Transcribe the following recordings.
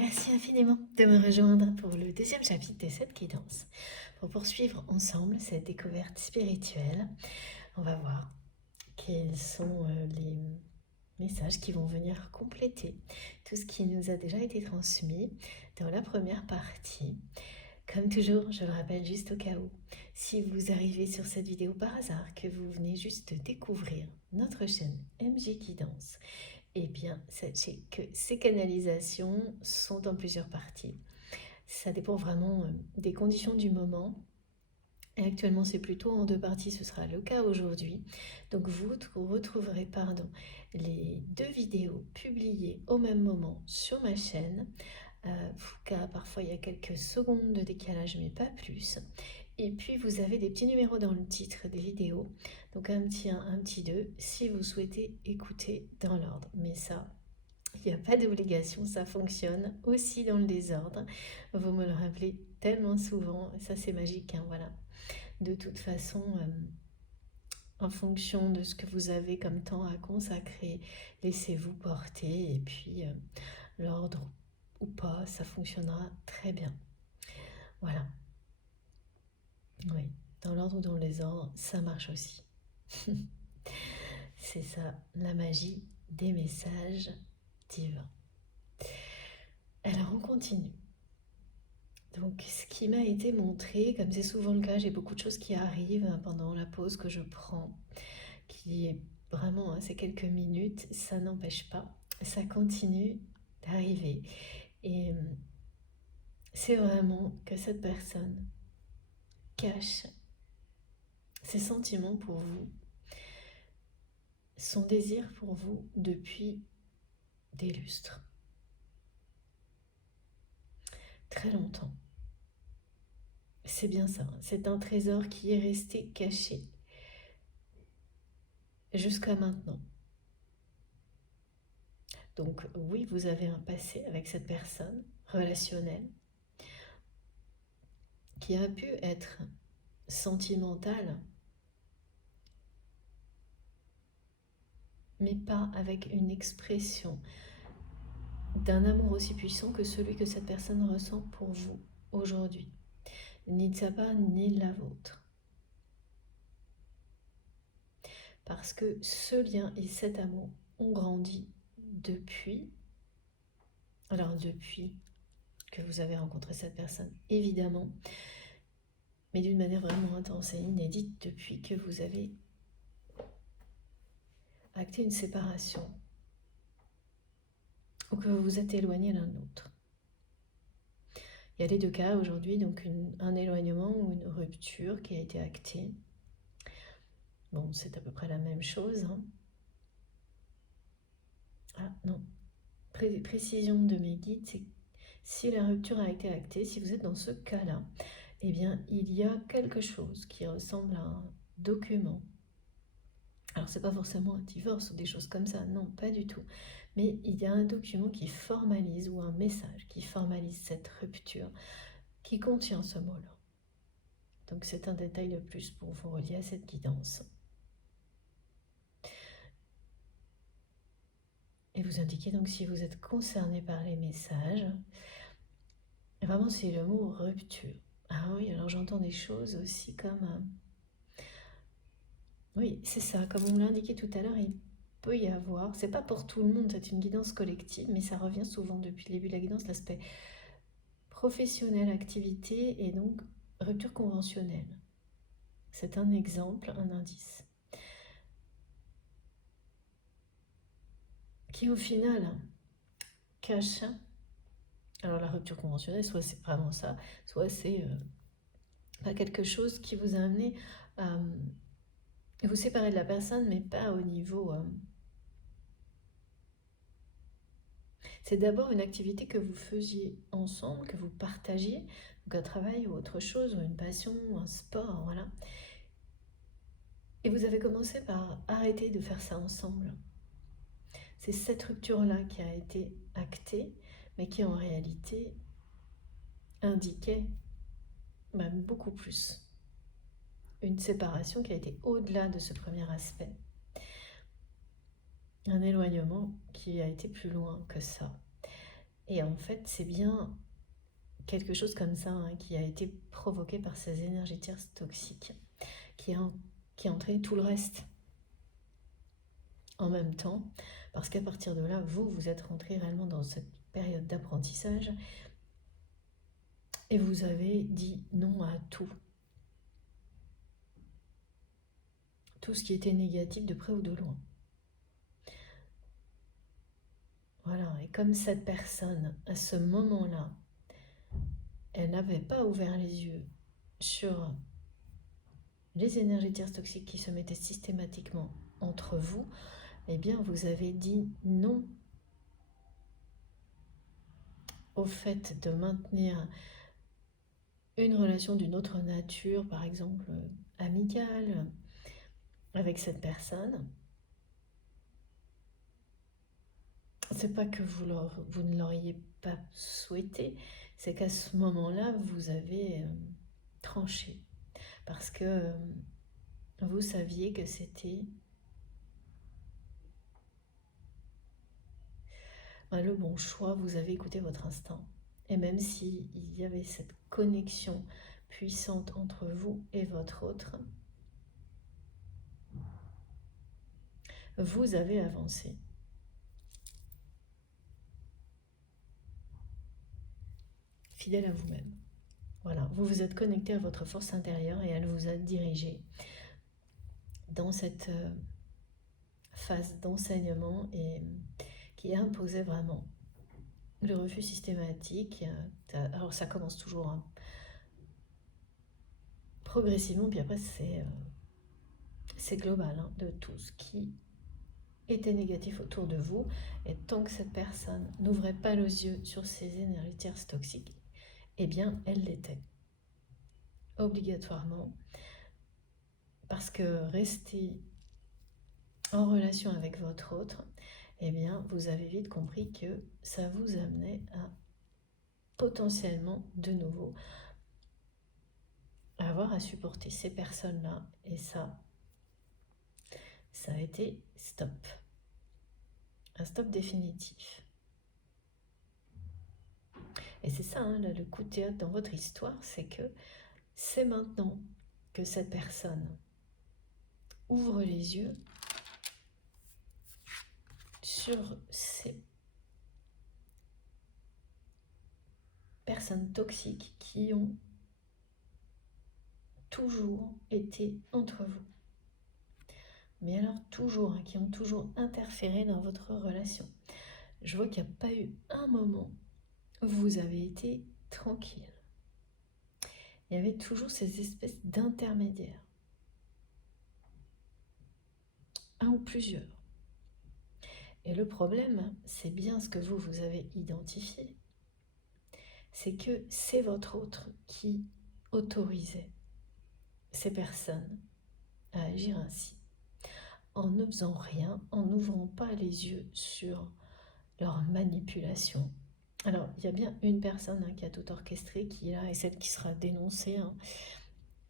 Merci infiniment de me rejoindre pour le deuxième chapitre de cette guidance. Pour poursuivre ensemble cette découverte spirituelle, on va voir quels sont les messages qui vont venir compléter tout ce qui nous a déjà été transmis dans la première partie. Comme toujours, je le rappelle juste au cas où, si vous arrivez sur cette vidéo par hasard, que vous venez juste de découvrir notre chaîne MJ Guidance, eh bien, sachez que ces canalisations sont en plusieurs parties. Ça dépend vraiment des conditions du moment. Et actuellement, c'est plutôt en deux parties, ce sera le cas aujourd'hui. Donc, vous retrouverez les deux vidéos publiées au même moment sur ma chaîne. Car parfois, il y a quelques secondes de décalage, mais pas plus. Et puis, vous avez des petits numéros dans le titre des vidéos. Donc, un petit 1, un petit 2, si vous souhaitez écouter dans l'ordre. Mais ça, il n'y a pas d'obligation, ça fonctionne aussi dans le désordre. Vous me le rappelez tellement souvent, ça c'est magique, hein, voilà. De toute façon, en fonction de ce que vous avez comme temps à consacrer, laissez-vous porter et puis l'ordre ou pas, ça fonctionnera très bien. Voilà. Oui, dans l'ordre ou dans le désordre, ça marche aussi. C'est ça, la magie des messages divins. Alors on continue. Donc, ce qui m'a été montré, comme c'est souvent le cas, j'ai beaucoup de choses qui arrivent pendant la pause que je prends, qui est vraiment, hein, c'est quelques minutes, ça n'empêche pas, ça continue d'arriver. Et c'est vraiment que cette personne cache ses sentiments pour vous, son désir pour vous depuis des lustres, très longtemps. C'est bien ça, c'est un trésor qui est resté caché jusqu'à maintenant. Donc oui, vous avez un passé avec cette personne relationnelle qui a pu être sentimental, mais pas avec une expression d'un amour aussi puissant que celui que cette personne ressent pour vous aujourd'hui, ni de sa part ni de la vôtre. Parce que ce lien et cet amour ont grandi depuis que vous avez rencontré cette personne, évidemment, mais d'une manière vraiment intense et inédite depuis que vous avez acté une séparation ou que vous vous êtes éloigné l'un de l'autre. Il y a les deux cas aujourd'hui, donc un éloignement ou une rupture qui a été actée. Bon, c'est à peu près la même chose, hein. Ah non, précision de mes guides, c'est si la rupture a été actée, si vous êtes dans ce cas-là, eh bien, il y a quelque chose qui ressemble à un document. Alors, c'est pas forcément un divorce ou des choses comme ça, non, pas du tout. Mais il y a un document qui formalise ou un message qui formalise cette rupture qui contient ce mot-là. Donc, c'est un détail de plus pour vous relier à cette guidance. Et vous indiquez donc si vous êtes concerné par les messages. Vraiment, c'est le mot rupture. Ah oui, alors j'entends des choses aussi comme... oui, c'est ça, comme on me l'a indiqué tout à l'heure, il peut y avoir, c'est pas pour tout le monde, c'est une guidance collective, mais ça revient souvent depuis le début de la guidance, l'aspect professionnel, activité et donc rupture conventionnelle. C'est un exemple, un indice. Qui au final cache, alors la rupture conventionnelle, soit c'est vraiment ça, soit c'est pas quelque chose qui vous a amené à vous séparer de la personne, mais pas au niveau... c'est d'abord une activité que vous faisiez ensemble, que vous partagiez, donc un travail ou autre chose, ou une passion, ou un sport, voilà. Et vous avez commencé par arrêter de faire ça ensemble. C'est cette rupture-là qui a été actée, mais qui en réalité indiquait même beaucoup plus. Une séparation qui a été au-delà de ce premier aspect. Un éloignement qui a été plus loin que ça. Et en fait, c'est bien quelque chose comme ça hein, qui a été provoqué par ces énergies tierces toxiques qui a entraîné tout le reste en même temps, parce qu'à partir de là, vous êtes rentré réellement dans cette période d'apprentissage et vous avez dit non à tout. Tout ce qui était négatif de près ou de loin. Voilà, et comme cette personne, à ce moment-là, elle n'avait pas ouvert les yeux sur les énergies tierces toxiques qui se mettaient systématiquement entre vous, eh bien vous avez dit non au fait de maintenir une relation d'une autre nature, par exemple amicale, avec cette personne. C'est pas que vous ne l'auriez pas souhaité, c'est qu'à ce moment-là, vous avez tranché. Parce que vous saviez que c'était le bon choix, vous avez écouté votre instinct. Et même s'il y avait cette connexion puissante entre vous et votre autre, vous avez avancé. Fidèle à vous-même. Voilà, vous vous êtes connecté à votre force intérieure et elle vous a dirigé dans cette phase d'enseignement et qui imposait vraiment le refus systématique. Alors ça commence toujours progressivement, puis après c'est global hein, de tout ce qui était négatif autour de vous. Et tant que cette personne n'ouvrait pas les yeux sur ces énergies tierces toxiques, eh bien elle l'était obligatoirement, parce que rester en relation avec votre autre, eh bien vous avez vite compris que ça vous amenait à potentiellement de nouveau avoir à supporter ces personnes-là, et ça a été stop, un stop définitif. Et c'est ça, hein, le coup de théâtre dans votre histoire, c'est que c'est maintenant que cette personne ouvre les yeux sur ces personnes toxiques qui ont toujours été entre vous. Mais alors toujours, hein, qui ont toujours interféré dans votre relation. Je vois qu'il n'y a pas eu un moment où vous avez été tranquille. Il y avait toujours ces espèces d'intermédiaires. Un ou plusieurs. Et le problème, c'est bien ce que vous avez identifié. C'est que c'est votre autre qui autorisait ces personnes à agir ainsi, en ne faisant rien, en n'ouvrant pas les yeux sur leur manipulation. Alors, il y a bien une personne hein, qui a tout orchestré, qui est là, et celle qui sera dénoncée. Hein.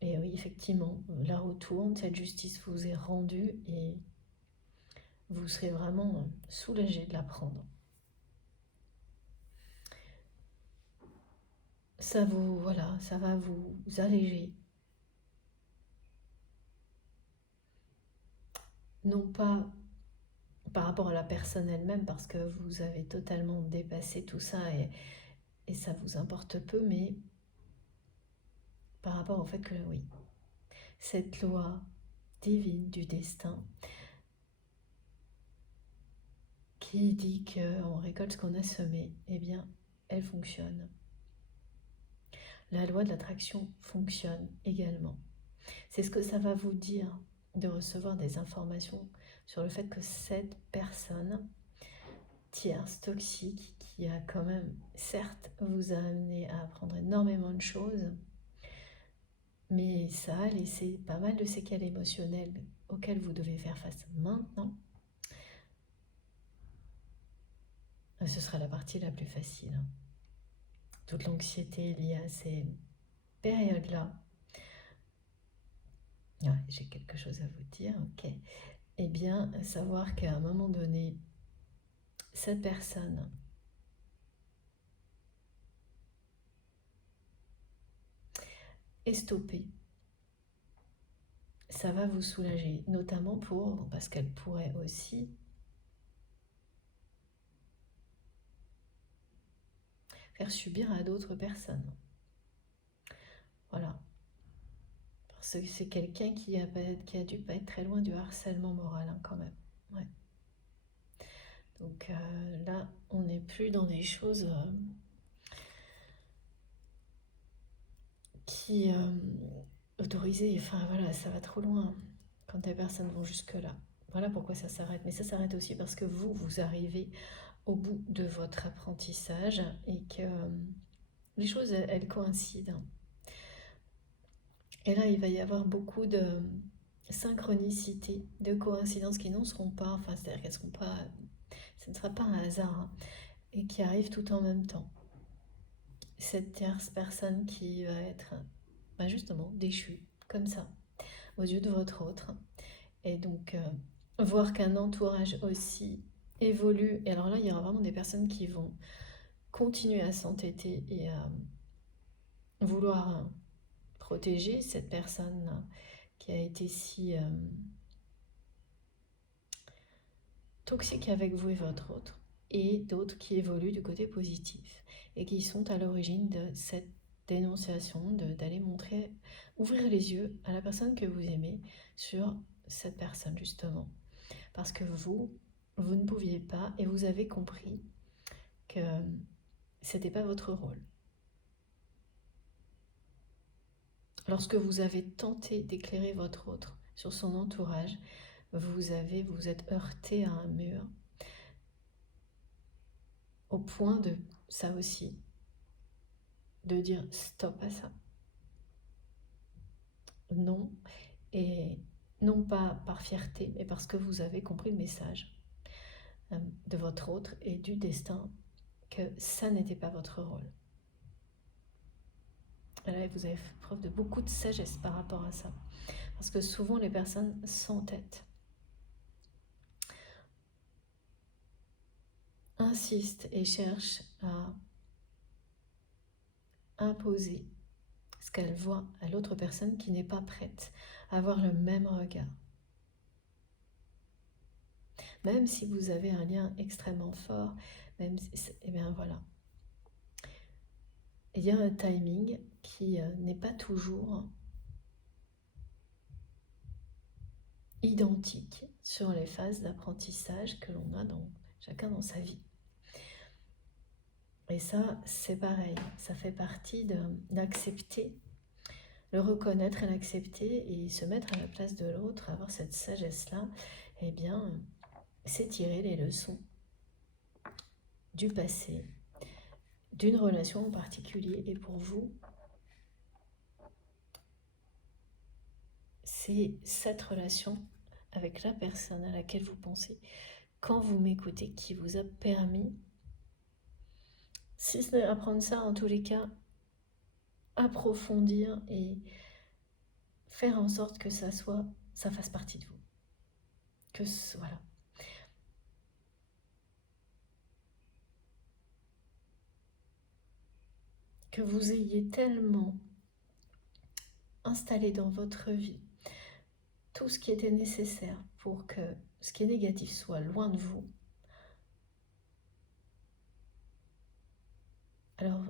Et oui, effectivement, la roue tourne, cette justice vous est rendue, et vous serez vraiment soulagé de l'apprendre. Ça va vous alléger. Non pas par rapport à la personne elle-même, parce que vous avez totalement dépassé tout ça et ça vous importe peu, mais par rapport au fait que oui, cette loi divine du destin qui dit qu'on récolte ce qu'on a semé, eh bien, elle fonctionne. La loi de l'attraction fonctionne également. C'est ce que ça va vous dire de recevoir des informations sur le fait que cette personne tierce, toxique, qui a quand même, certes, vous a amené à apprendre énormément de choses, mais ça a laissé pas mal de séquelles émotionnelles auxquelles vous devez faire face maintenant. Ce sera la partie la plus facile. Toute l'anxiété liée à ces périodes-là. Ouais, j'ai quelque chose à vous dire, ok. Eh bien, savoir qu'à un moment donné, cette personne estopper. Ça va vous soulager, notamment parce qu'elle pourrait aussi faire subir à d'autres personnes. Voilà. Parce que c'est quelqu'un qui a dû pas être très loin du harcèlement moral, hein, quand même. Ouais. Donc là, on n'est plus dans des choses qui autorisées. Enfin voilà, ça va trop loin quand les personnes vont jusque-là. Voilà pourquoi ça s'arrête. Mais ça s'arrête aussi parce que vous arrivez au bout de votre apprentissage et que les choses, elles coïncident. Et là, il va y avoir beaucoup de synchronicité, de coïncidences qui n'en seront pas, enfin, c'est-à-dire qu'elles seront pas, ce ne sera pas un hasard, hein, et qui arrivent tout en même temps. Cette tierce personne qui va être justement déchue, comme ça, aux yeux de votre autre. Et donc, voir qu'un entourage aussi évolue. Et alors là, il y aura vraiment des personnes qui vont continuer à s'entêter et à vouloir protéger cette personne qui a été si toxique avec vous et votre autre, et d'autres qui évoluent du côté positif et qui sont à l'origine de cette dénonciation, d'aller montrer, ouvrir les yeux à la personne que vous aimez sur cette personne justement. Parce que vous ne pouviez pas et vous avez compris que c'était pas votre rôle. Lorsque vous avez tenté d'éclairer votre autre sur son entourage, vous êtes heurté à un mur au point de, ça aussi, de dire stop à ça. Non, et non pas par fierté, mais parce que vous avez compris le message de votre autre et du destin, que ça n'était pas votre rôle. Et là, vous avez fait preuve de beaucoup de sagesse par rapport à ça. Parce que souvent, les personnes s'entêtent, insistent et cherchent à imposer ce qu'elles voient à l'autre personne qui n'est pas prête à avoir le même regard. Même si vous avez un lien extrêmement fort, même si, et bien voilà. Il y a un timing qui n'est pas toujours identique sur les phases d'apprentissage que l'on a chacun dans sa vie. Et ça, c'est pareil, ça fait partie d'accepter, le reconnaître et l'accepter et se mettre à la place de l'autre, avoir cette sagesse-là, eh bien, c'est tirer les leçons du passé, d'une relation en particulier. Et pour vous, c'est cette relation avec la personne à laquelle vous pensez quand vous m'écoutez qui vous a permis, si ce n'est apprendre ça, en tous les cas, approfondir et faire en sorte que ça fasse partie de vous. Voilà. Que vous ayez tellement installé dans votre vie tout ce qui était nécessaire pour que ce qui est négatif soit loin de vous. Alors,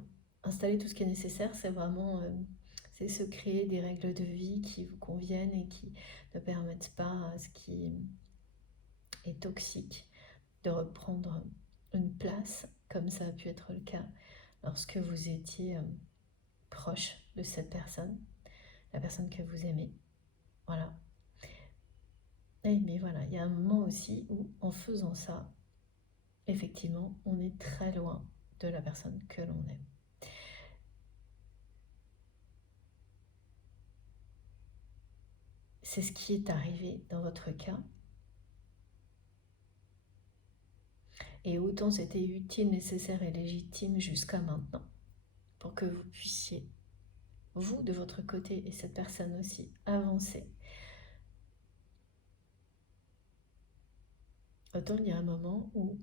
installer tout ce qui est nécessaire, c'est vraiment c'est se créer des règles de vie qui vous conviennent et qui ne permettent pas à ce qui est toxique de reprendre une place, comme ça a pu être le cas lorsque vous étiez proche de cette personne, la personne que vous aimez. Voilà. Mais voilà, il y a un moment aussi où, en faisant ça, effectivement, on est très loin de la personne que l'on aime. C'est ce qui est arrivé dans votre cas. Et autant c'était utile, nécessaire et légitime jusqu'à maintenant, pour que vous puissiez, vous de votre côté et cette personne aussi, avancer. Autant il y a un moment où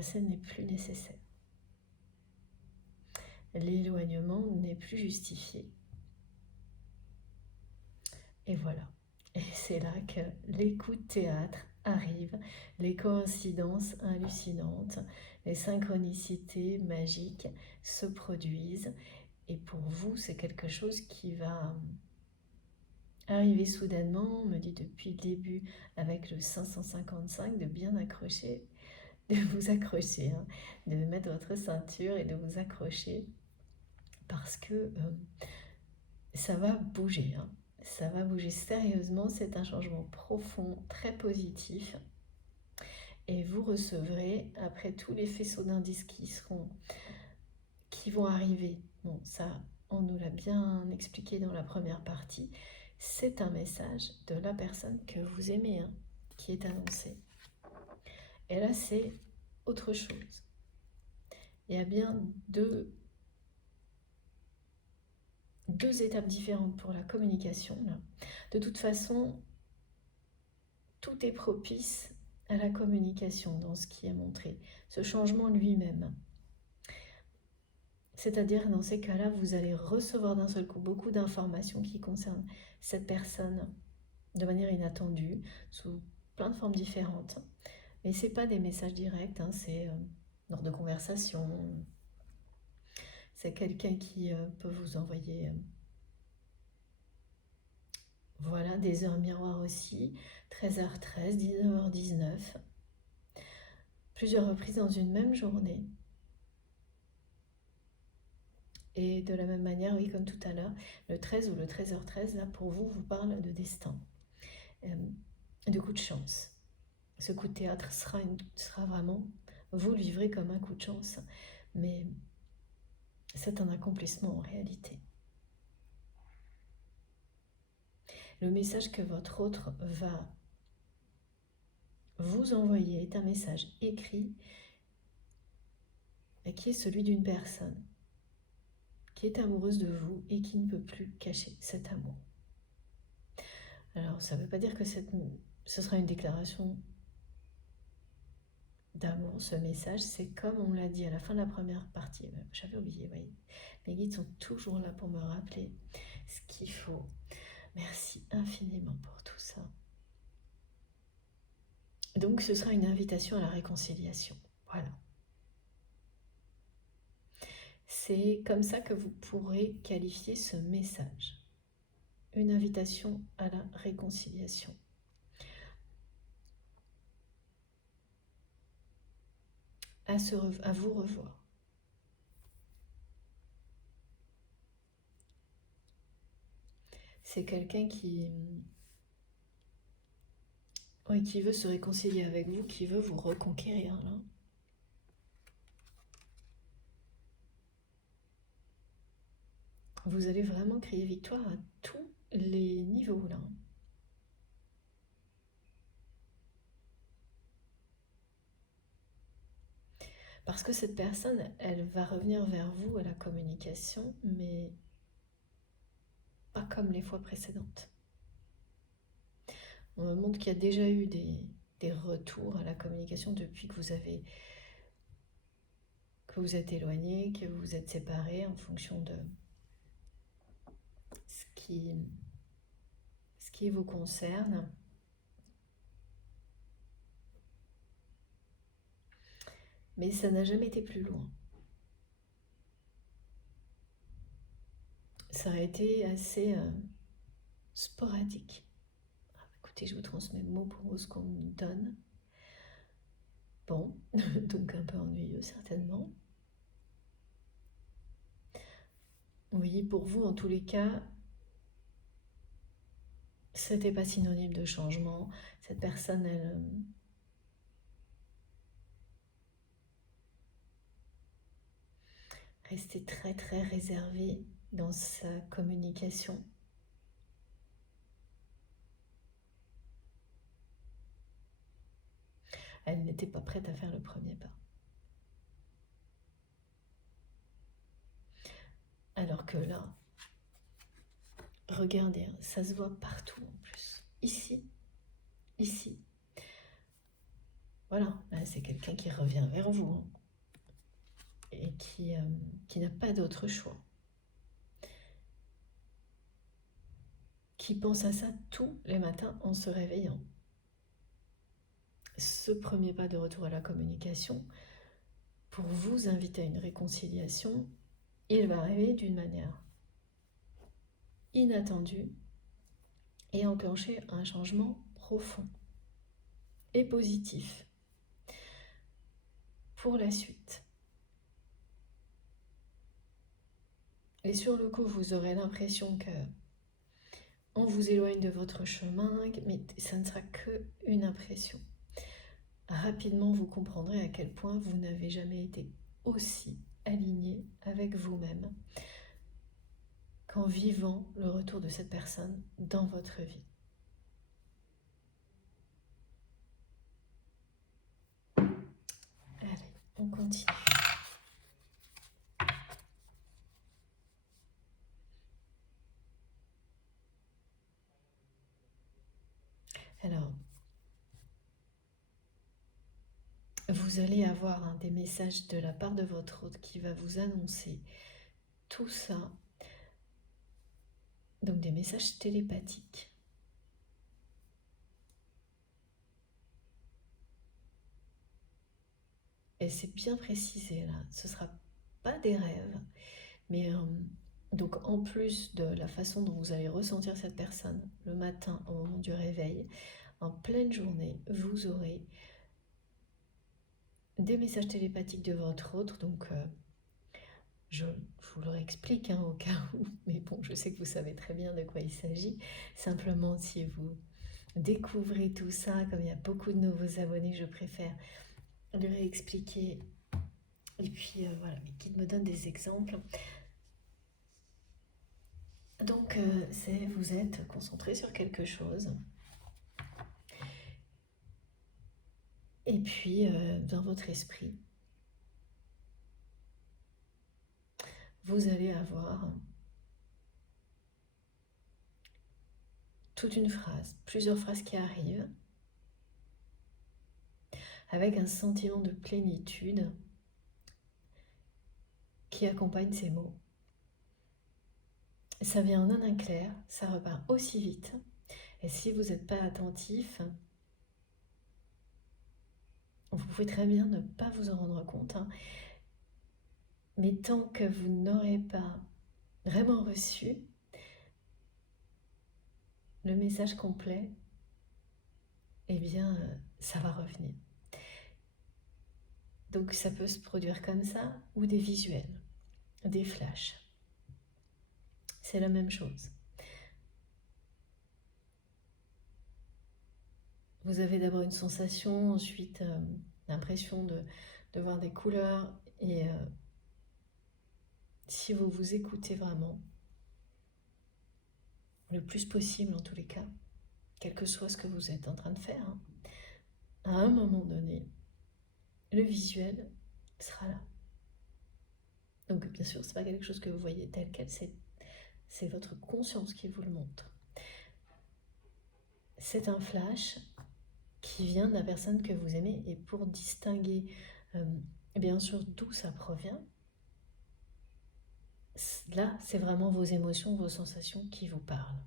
ça n'est plus nécessaire. L'éloignement n'est plus justifié. Et voilà. Et c'est là que les coups de théâtre arrivent, les coïncidences hallucinantes, les synchronicités magiques se produisent. Et pour vous, c'est quelque chose qui va arriver soudainement. On me dit depuis le début, avec le 555, de bien accrocher, de vous accrocher, hein, de mettre votre ceinture et de vous accrocher parce que ça va bouger, hein. Ça va bouger sérieusement, c'est un changement profond, très positif. Et vous recevrez, après tous les faisceaux d'indices qui vont arriver, bon ça on nous l'a bien expliqué dans la première partie, c'est un message de la personne que vous aimez, hein, qui est annoncé. Et là c'est autre chose. Il y a bien deux étapes différentes pour la communication là. De toute façon, tout est propice à la communication dans ce qui est montré, ce changement lui-même. C'est-à-dire dans ces cas-là, vous allez recevoir d'un seul coup beaucoup d'informations qui concernent cette personne de manière inattendue, sous plein de formes différentes. Mais ce n'est pas des messages directs, hein, c'est lors de conversation. C'est quelqu'un qui peut vous envoyer voilà, des heures miroirs aussi, 13h13, 19h19, plusieurs reprises dans une même journée. Et de la même manière, oui, comme tout à l'heure, le 13 ou le 13h13, là, pour vous, vous parle de destin, de coup de chance. Ce coup de théâtre sera vraiment, vous le vivrez comme un coup de chance, mais c'est un accomplissement en réalité. Le message que votre autre va vous envoyer est un message écrit et qui est celui d'une personne qui est amoureuse de vous et qui ne peut plus cacher cet amour. Alors, ça ne veut pas dire que ce sera une déclaration d'amour, ce message. C'est comme on l'a dit à la fin de la première partie. J'avais oublié, voyez. Mes guides sont toujours là pour me rappeler ce qu'il faut. Merci infiniment pour tout ça. Donc, ce sera une invitation à la réconciliation. Voilà. C'est comme ça que vous pourrez qualifier ce message. Une invitation à la réconciliation. À vous revoir. C'est quelqu'un qui veut se réconcilier avec vous, qui veut vous reconquérir, là. Vous allez vraiment crier victoire à tous les niveaux, là. Parce que cette personne, elle va revenir vers vous à la communication, mais pas comme les fois précédentes. On me montre qu'il y a déjà eu des retours à la communication depuis que vous êtes éloigné, que vous êtes séparés en fonction de ce qui vous concerne. Mais ça n'a jamais été plus loin. Ça a été assez sporadique. Écoutez, je vous transmets mot pour mot ce qu'on me donne. Bon, donc un peu ennuyeux certainement. Oui, pour vous en tous les cas, c'était pas synonyme de changement. Cette personne, elle restait très très réservée dans sa communication. Elle n'était pas prête à faire le premier pas. Alors que là, regardez, ça se voit partout en plus. Ici. Voilà, là, c'est quelqu'un qui revient vers vous, hein, et qui n'a pas d'autre choix. qui pense à ça tous les matins en se réveillant. Ce premier pas de retour à la communication, pour vous inviter à une réconciliation, il va arriver d'une manière inattendue et enclencher un changement profond et positif pour la suite. Et sur le coup, vous aurez l'impression que on vous éloigne de votre chemin, mais ça ne sera qu'une impression. Rapidement, vous comprendrez à quel point vous n'avez jamais été aussi aligné avec vous-même qu'en vivant le retour de cette personne dans votre vie. Allez, on continue. Alors, vous allez avoir des messages de la part de votre hôte qui va vous annoncer tout ça. Donc des messages télépathiques. Et c'est bien précisé là, ce ne sera pas des rêves, mais donc en plus de la façon dont vous allez ressentir cette personne le matin au moment du réveil, en pleine journée, vous aurez des messages télépathiques de votre autre, donc je vous le réexplique au cas où, mais bon, je sais que vous savez très bien de quoi il s'agit. Simplement, si vous découvrez tout ça, comme il y a beaucoup de nouveaux abonnés, je préfère le réexpliquer. Et puis voilà, qui me donne des exemples. Donc, vous êtes concentré sur quelque chose. Et puis, dans votre esprit, vous allez avoir toute une phrase, plusieurs phrases qui arrivent, avec un sentiment de plénitude qui accompagne ces mots. Ça vient en un éclair, ça repart aussi vite. Et si vous n'êtes pas attentif, vous pouvez très bien ne pas vous en rendre compte. Mais tant que vous n'aurez pas vraiment reçu le message complet, eh bien, ça va revenir. Donc ça peut se produire comme ça, ou des visuels, des flashs. C'est la même chose. Vous avez d'abord une sensation, ensuite l'impression de voir des couleurs, et si vous vous écoutez vraiment, le plus possible en tous les cas, quel que soit ce que vous êtes en train de faire, à un moment donné, le visuel sera là. Donc bien sûr, c'est pas quelque chose que vous voyez tel quel, c'est votre conscience qui vous le montre. C'est un flash qui vient de la personne que vous aimez, et pour distinguer bien sûr d'où ça provient, là c'est vraiment vos émotions, vos sensations qui vous parlent.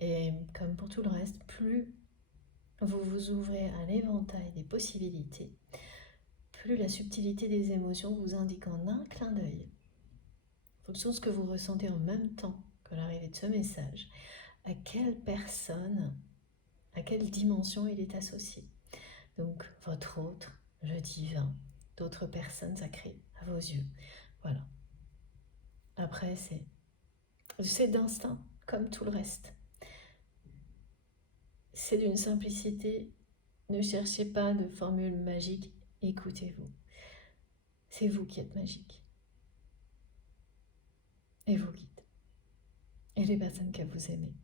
Et comme pour tout le reste, plus vous vous ouvrez à l'éventail des possibilités, plus la subtilité des émotions vous indique en un clin d'œil, en fonction de ce que vous ressentez en même temps que l'arrivée de ce message, à quelle personne, à quelle dimension il est associé. Donc votre autre, le divin, d'autres personnes sacrées à vos yeux. Voilà. Après, c'est d'instinct, comme tout le reste. C'est d'une simplicité. Ne cherchez pas de formule magique, écoutez-vous. C'est vous qui êtes magique. Et vos guides. Et les personnes que vous aimez.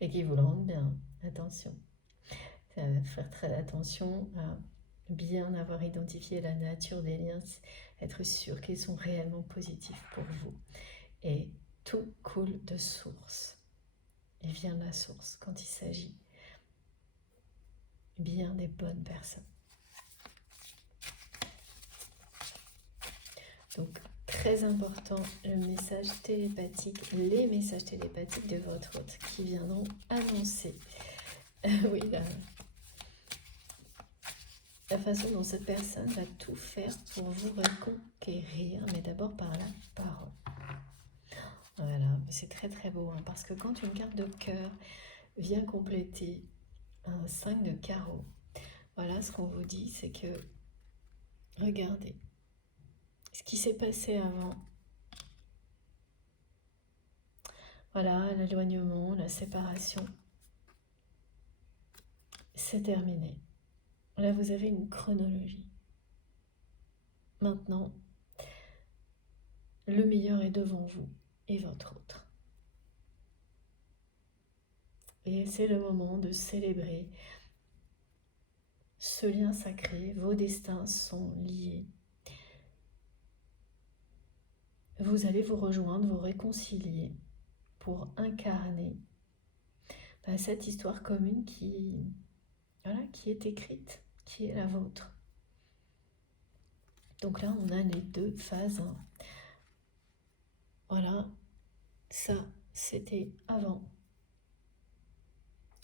Et qui vous le rendent bien. Attention. Faire très attention à bien avoir identifié la nature des liens, être sûr qu'ils sont réellement positifs pour vous. Et tout coule de source. Et vient de la source quand il s'agit bien des bonnes personnes. Donc, très important, le message télépathique, les messages télépathiques de votre hôte qui viendront annoncer oui, la façon dont cette personne va tout faire pour vous reconquérir, mais d'abord par la parole. Voilà, c'est très très beau, hein, parce que quand une carte de cœur vient compléter un 5 de carreau, voilà ce qu'on vous dit, c'est que regardez ce qui s'est passé avant. Voilà, l'éloignement, la séparation, c'est terminé. Là, vous avez une chronologie. Maintenant, le meilleur est devant vous et votre autre. Et c'est le moment de célébrer ce lien sacré. Vos destins sont liés. Vous allez vous rejoindre, vous réconcilier pour incarner cette histoire commune qui est écrite, qui est la vôtre. Donc là, on a les deux phases. Voilà, ça, c'était avant.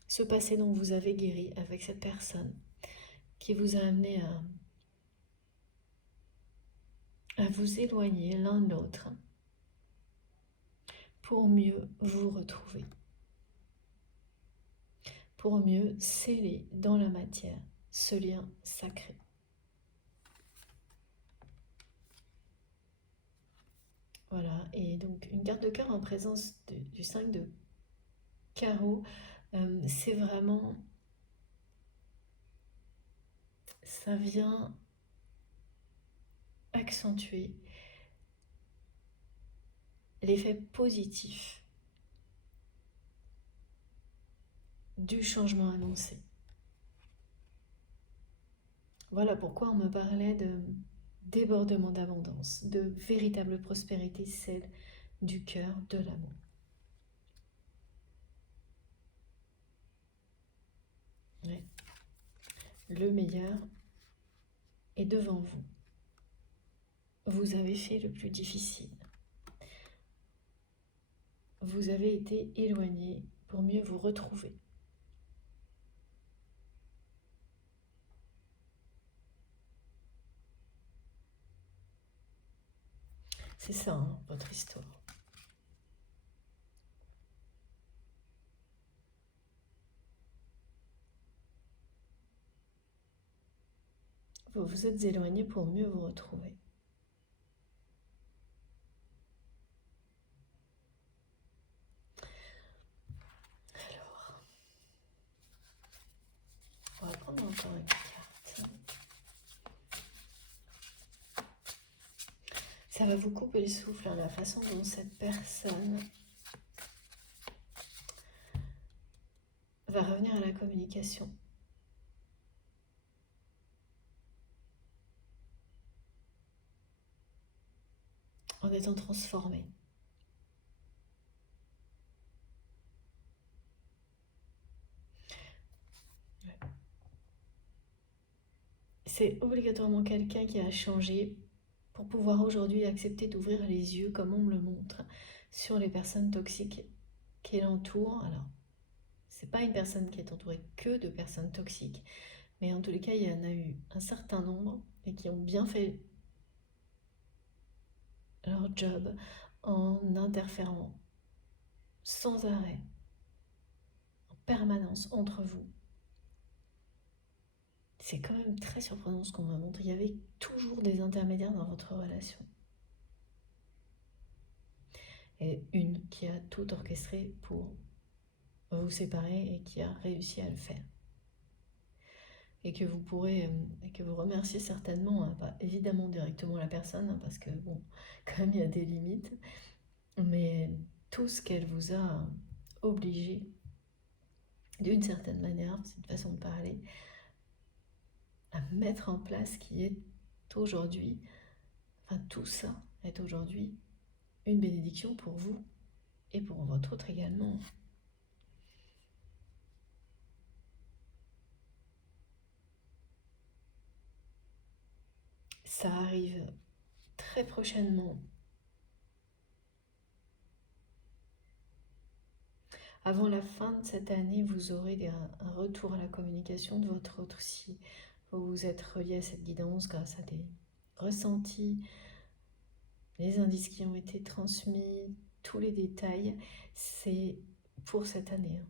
Ce passé dont vous avez guéri avec cette personne qui vous a amené à vous éloigner l'un de l'autre pour mieux vous retrouver, pour mieux sceller dans la matière ce lien sacré. Voilà, et donc une carte de cœur en présence du 5 de carreau, c'est vraiment, ça vient accentuer l'effet positif du changement annoncé. Voilà pourquoi on me parlait de débordement d'abondance, de véritable prospérité, celle du cœur, de l'amour. Ouais. Le meilleur est devant vous. Vous avez fait le plus difficile. Vous avez été éloigné pour mieux vous retrouver. C'est ça, hein, votre histoire. Vous vous êtes éloigné pour mieux vous retrouver. Alors, on va prendre encore une carte. Ça va vous couper le souffle, hein, la façon dont cette personne va revenir à la communication. En étant transformé. C'est obligatoirement quelqu'un qui a changé pour pouvoir aujourd'hui accepter d'ouvrir les yeux, comme on me le montre, sur les personnes toxiques qui l'entourent. Alors, c'est pas une personne qui est entourée que de personnes toxiques, mais en tous les cas, il y en a eu un certain nombre et qui ont bien fait leur job en interférant sans arrêt, en permanence entre vous. C'est quand même très surprenant ce qu'on me montre. Il y avait toujours des intermédiaires dans votre relation. Et une qui a tout orchestré pour vous séparer et qui a réussi à le faire. Et que vous pourrez, et que vous remerciez certainement, hein, pas évidemment directement la personne, hein, parce que bon, quand même il y a des limites, mais tout ce qu'elle vous a obligé, d'une certaine manière, c'est une façon de parler, à mettre en place qui est aujourd'hui, enfin tout ça est aujourd'hui une bénédiction pour vous et pour votre autre également. Ça arrive très prochainement Avant la fin de cette année, vous aurez un retour à la communication de votre autre si vous vous êtes relié à cette guidance grâce à des ressentis, les indices qui ont été transmis, tous les détails. C'est pour cette année.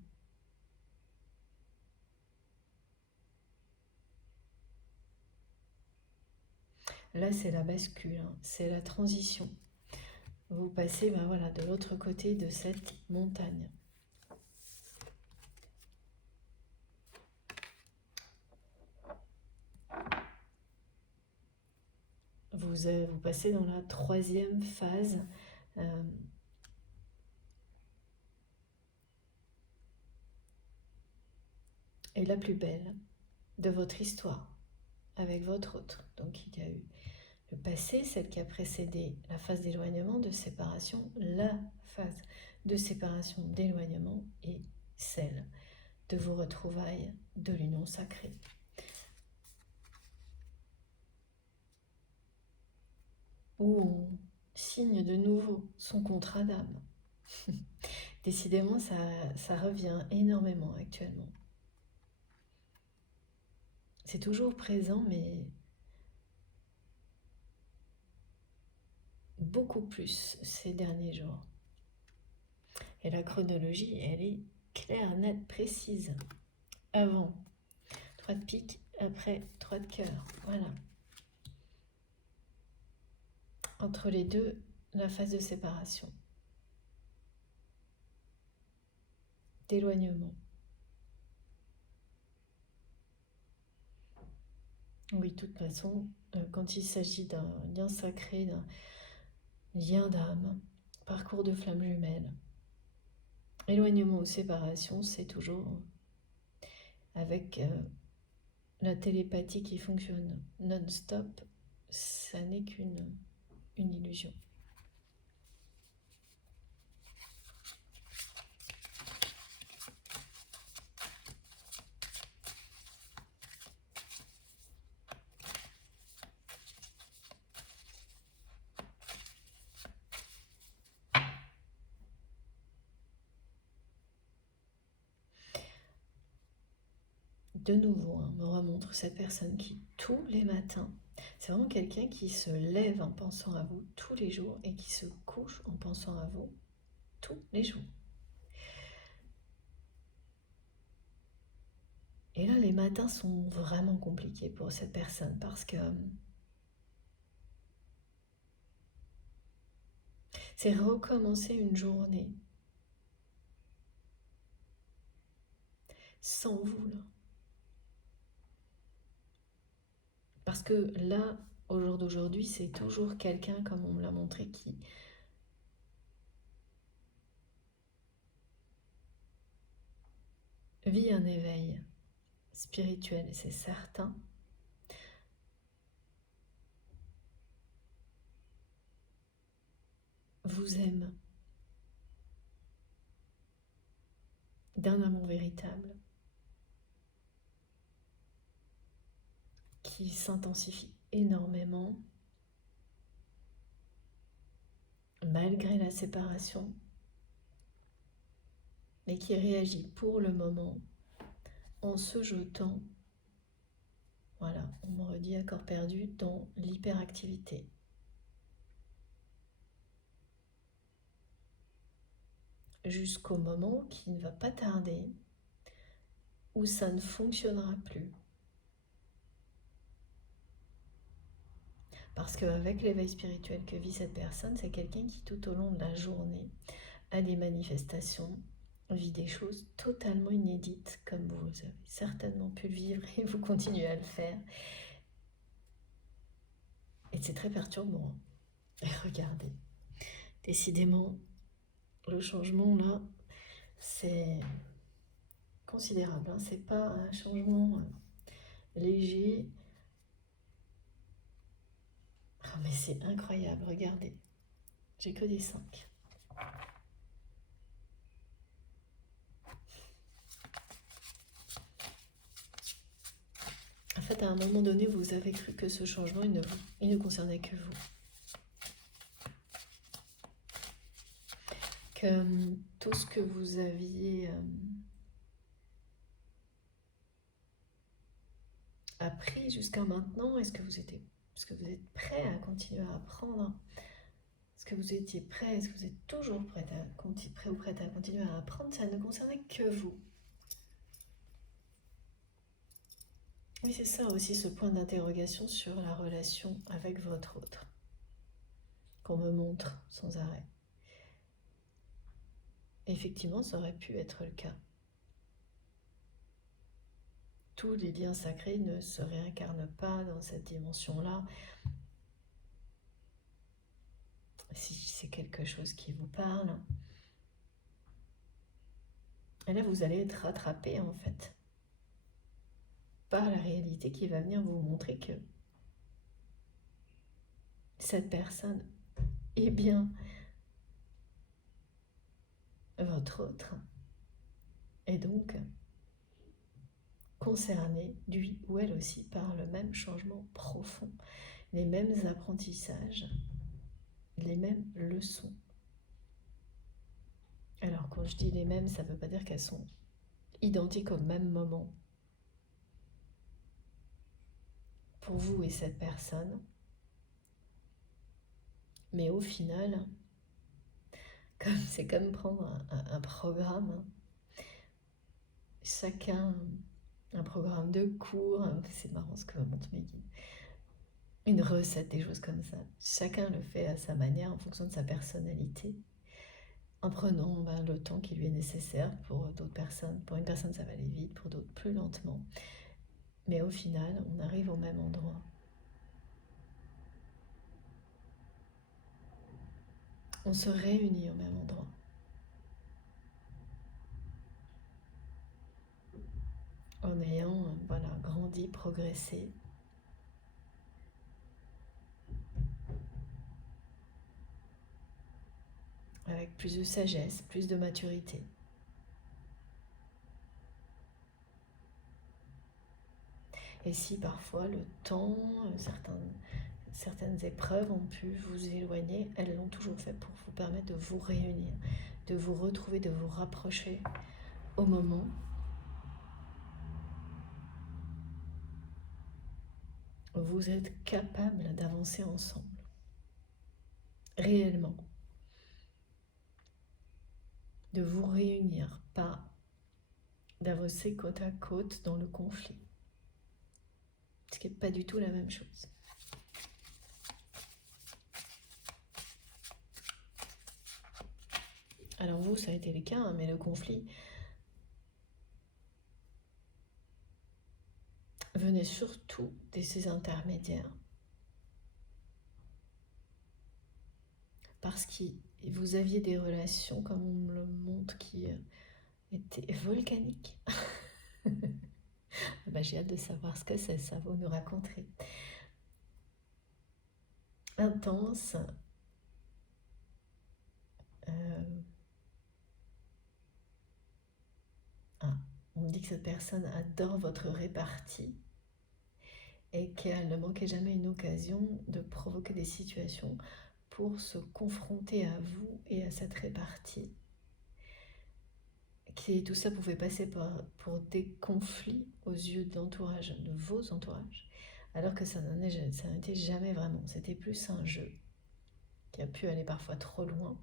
Là, c'est la bascule, c'est la transition. Vous passez voilà, de l'autre côté de cette montagne. Vous passez dans la troisième phase et la plus belle de votre histoire avec votre autre. Donc il y a eu le passé, celle qui a précédé la phase d'éloignement, de séparation, la phase de séparation, d'éloignement et celle de vos retrouvailles, de l'union sacrée. Où on signe de nouveau son contrat d'âme. Décidément, ça revient énormément actuellement. C'est toujours présent, mais beaucoup plus ces derniers jours. Et la chronologie, elle est claire, nette, précise. Avant, 3 de pique, après 3 de cœur. Voilà. Entre les deux, la phase de séparation, d'éloignement. Oui, de toute façon, quand il s'agit d'un lien sacré, d'un lien d'âme, parcours de flamme jumelle, éloignement ou séparation, c'est toujours avec la télépathie qui fonctionne non-stop. Ça n'est qu'une illusion. De nouveau, me remontre cette personne qui, tous les matins, c'est vraiment quelqu'un qui se lève en pensant à vous tous les jours et qui se couche en pensant à vous tous les jours. Et là, les matins sont vraiment compliqués pour cette personne parce que c'est recommencer une journée sans vous, là. Parce que là, au jour d'aujourd'hui, c'est toujours quelqu'un, comme on me l'a montré, qui vit un éveil spirituel, et c'est certain. Vous aime d'un amour véritable qui s'intensifie énormément malgré la séparation, mais qui réagit pour le moment en se jetant, voilà, on me redit à corps perdu, dans l'hyperactivité. Jusqu'au moment qui ne va pas tarder, où ça ne fonctionnera plus. Parce qu'avec l'éveil spirituel que vit cette personne, c'est quelqu'un qui tout au long de la journée a des manifestations, vit des choses totalement inédites, comme vous avez certainement pu le vivre et vous continuez à le faire. Et c'est très perturbant. Et regardez, décidément, le changement là, c'est considérable. C'est pas un changement léger. Oh, mais c'est incroyable, regardez. J'ai que des 5. En fait, à un moment donné, vous avez cru que ce changement, il ne concernait que vous. que tout ce que vous aviez appris jusqu'à maintenant, est-ce que vous êtes prêt à continuer à apprendre? Est-ce que vous étiez prêt? Est-ce que vous êtes toujours prêt ou prête à continuer à apprendre? Ça ne concernait que vous. Oui, c'est ça aussi, ce point d'interrogation sur la relation avec votre autre, qu'on me montre sans arrêt. Effectivement, ça aurait pu être le cas. Tous les liens sacrés ne se réincarnent pas dans cette dimension-là. Si c'est quelque chose qui vous parle. Et là, vous allez être rattrapé en fait par la réalité qui va venir vous montrer que cette personne est bien votre autre. Et donc concernée, lui ou elle aussi, par le même changement profond, les mêmes apprentissages, les mêmes leçons. Alors quand je dis les mêmes, ça ne veut pas dire qu'elles sont identiques au même moment pour vous et cette personne, mais au final, c'est comme prendre un programme, chacun un programme de cours, c'est marrant ce que montre mes guides, une recette, des choses comme ça. Chacun le fait à sa manière en fonction de sa personnalité, en prenant le temps qui lui est nécessaire pour d'autres personnes. Pour une personne, ça va aller vite, pour d'autres, plus lentement. Mais au final, on arrive au même endroit. On se réunit au même endroit. En ayant grandi, progressé. Avec plus de sagesse, plus de maturité. Et si parfois le temps, certaines épreuves ont pu vous éloigner, elles l'ont toujours fait pour vous permettre de vous réunir, de vous retrouver, de vous rapprocher au moment où vous êtes capable d'avancer ensemble, réellement, de vous réunir, pas d'avancer côte à côte dans le conflit, ce qui n'est pas du tout la même chose. Alors vous, ça a été le cas, mais le conflit venait surtout de ces intermédiaires. Parce que vous aviez des relations, comme on me le montre, qui étaient volcaniques. J'ai hâte de savoir ce que c'est, ça, vous nous raconterez. Intense. On me dit que cette personne adore votre répartie et qu'elle ne manquait jamais une occasion de provoquer des situations pour se confronter à vous et à cette répartie. Tout ça pouvait passer pour des conflits aux yeux de l'entourage, de vos entourages, alors que ça n'était jamais vraiment. C'était plus un jeu qui a pu aller parfois trop loin.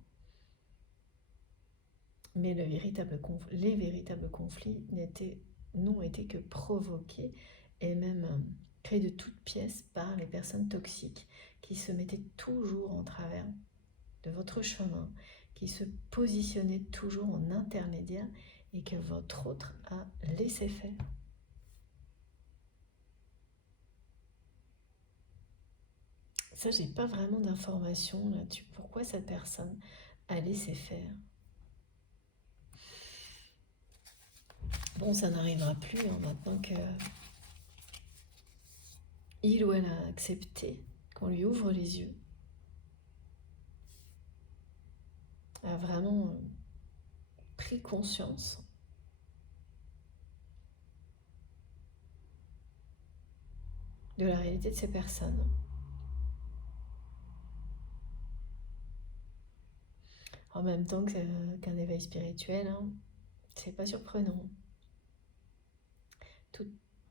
Mais les véritables conflits n'ont été que provoqués et même créés de toutes pièces par les personnes toxiques qui se mettaient toujours en travers de votre chemin, qui se positionnaient toujours en intermédiaire et que votre autre a laissé faire. Ça, j'ai pas vraiment d'informations là-dessus. Pourquoi cette personne a laissé faire? Bon, ça n'arrivera plus maintenant que il ou elle a accepté qu'on lui ouvre les yeux, a vraiment pris conscience de la réalité de ces personnes. En même temps qu'un éveil spirituel, hein, c'est pas surprenant.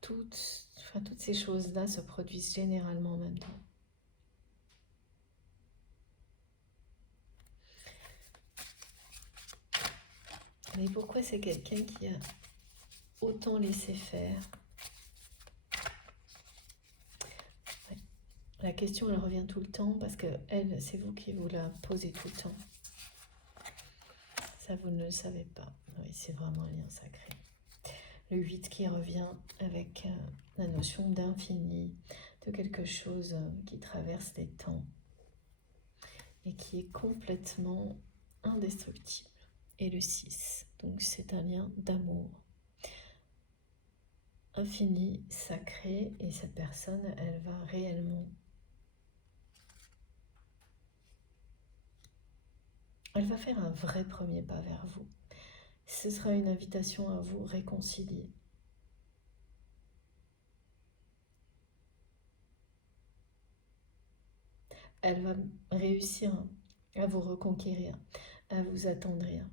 Toutes ces choses-là se produisent généralement en même temps. Mais pourquoi c'est quelqu'un qui a autant laissé faire? Ouais. La question, elle revient tout le temps parce que elle, c'est vous qui vous la posez tout le temps. Ça, vous ne le savez pas. Oui, c'est vraiment un lien sacré. Le 8 qui revient avec la notion d'infini, de quelque chose qui traverse les temps et qui est complètement indestructible. Et le 6, donc c'est un lien d'amour infini, sacré, et cette personne, elle va réellement, elle va faire un vrai premier pas vers vous. Ce sera une invitation à vous réconcilier. Elle va réussir à vous reconquérir, à vous attendrir.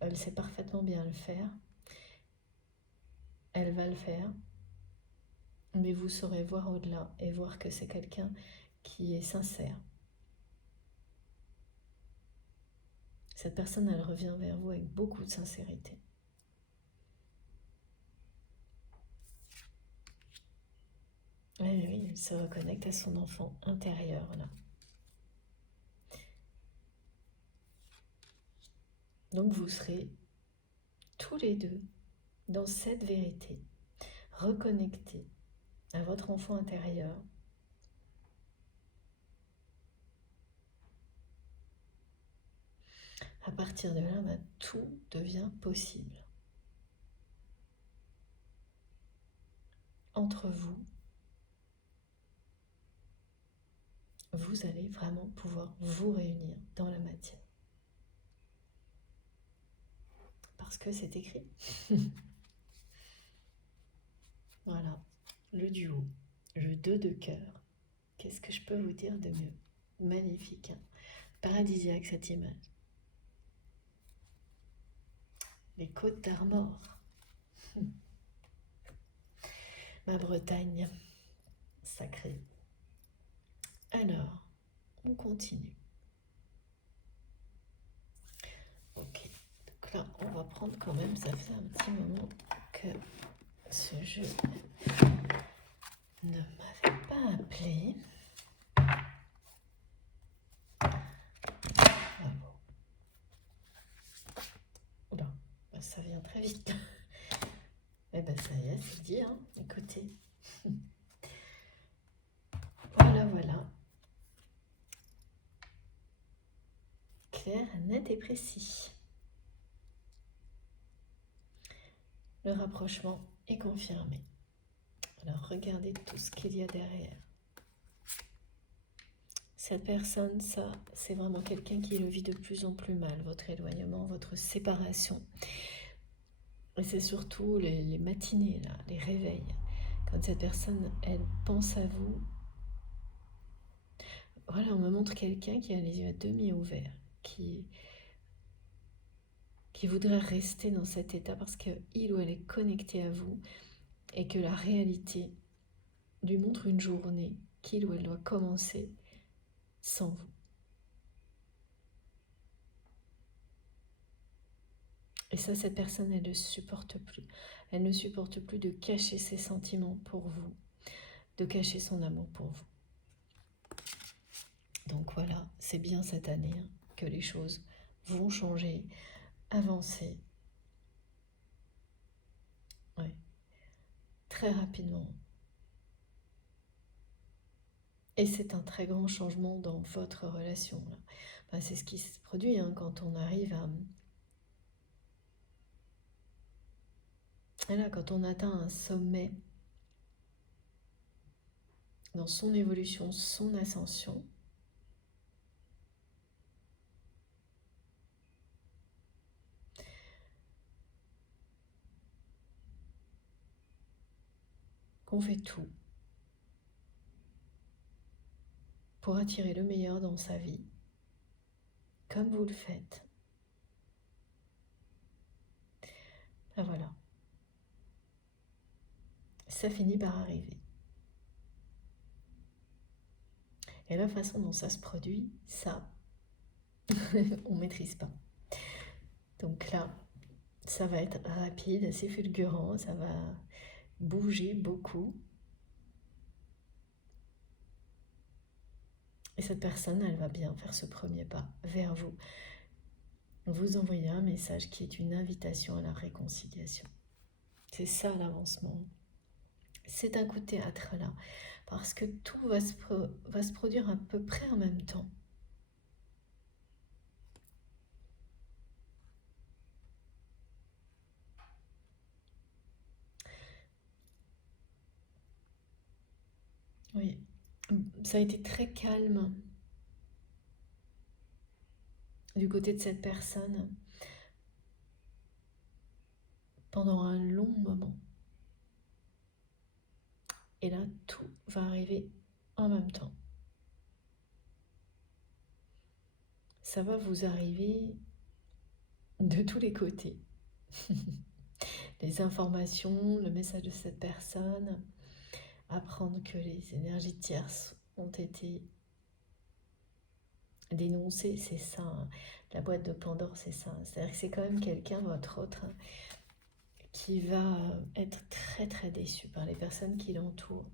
Elle sait parfaitement bien le faire. Elle va le faire. Mais vous saurez voir au-delà et voir que c'est quelqu'un qui est sincère. Cette personne, elle revient vers vous avec beaucoup de sincérité. Oui, elle se reconnecte à son enfant intérieur, là. Donc vous serez tous les deux dans cette vérité, reconnectés à votre enfant intérieur. À partir de là, tout devient possible. Entre vous, vous allez vraiment pouvoir vous réunir dans la matière. Parce que c'est écrit. Voilà, le duo, le 2 de cœur. Qu'est-ce que je peux vous dire de mieux? Magnifique, hein? Paradisiaque cette image. Les côtes d'Armor. Ma Bretagne sacrée. Alors, on continue. Ok, donc là, on va prendre quand même, ça fait un petit moment que ce jeu ne m'avait pas appelé. Ah bon. Oula, ça vient très vite. Eh ben ça y est, c'est dit, hein. Écoutez. Voilà. Clair, net et précis. Le rapprochement est confirmé. Alors regardez tout ce qu'il y a derrière. Cette personne, ça, c'est vraiment quelqu'un qui le vit de plus en plus mal, votre éloignement, votre séparation. Et c'est surtout les matinées, là, les réveils. Quand cette personne, elle pense à vous. Voilà, on me montre quelqu'un qui a les yeux à demi ouverts, qui voudrait rester dans cet état parce qu'il ou elle est connecté à vous et que la réalité lui montre une journée qu'il ou elle doit commencer sans vous. Et ça, cette personne, elle ne supporte plus. Elle ne supporte plus de cacher ses sentiments pour vous, de cacher son amour pour vous. Donc voilà, c'est bien cette année que les choses vont changer, avancer. Ouais. Très rapidement. Et c'est un très grand changement dans votre relation. Là. C'est ce qui se produit quand on arrive à... Là, quand on atteint un sommet dans son évolution, son ascension, qu'on fait tout pour attirer le meilleur dans sa vie comme vous le faites, ben voilà, ça finit par arriver. Et la façon dont ça se produit, ça, on ne maîtrise pas. Donc là, ça va être rapide, assez fulgurant, ça va bouger beaucoup. Et cette personne, elle va bien faire ce premier pas vers vous. Vous envoyez un message qui est une invitation à la réconciliation. C'est ça l'avancement. C'est un coup de théâtre là, parce que tout va se produire à peu près en même temps. Oui, ça a été très calme du côté de cette personne pendant un long moment. Et là, tout va arriver en même temps. Ça va vous arriver de tous les côtés. Les informations, le message de cette personne, apprendre que les énergies tierces ont été dénoncées, c'est ça. Hein. La boîte de Pandore, c'est ça. C'est-à-dire que c'est quand même quelqu'un, votre autre, qui va être très très déçu par les personnes qui l'entourent.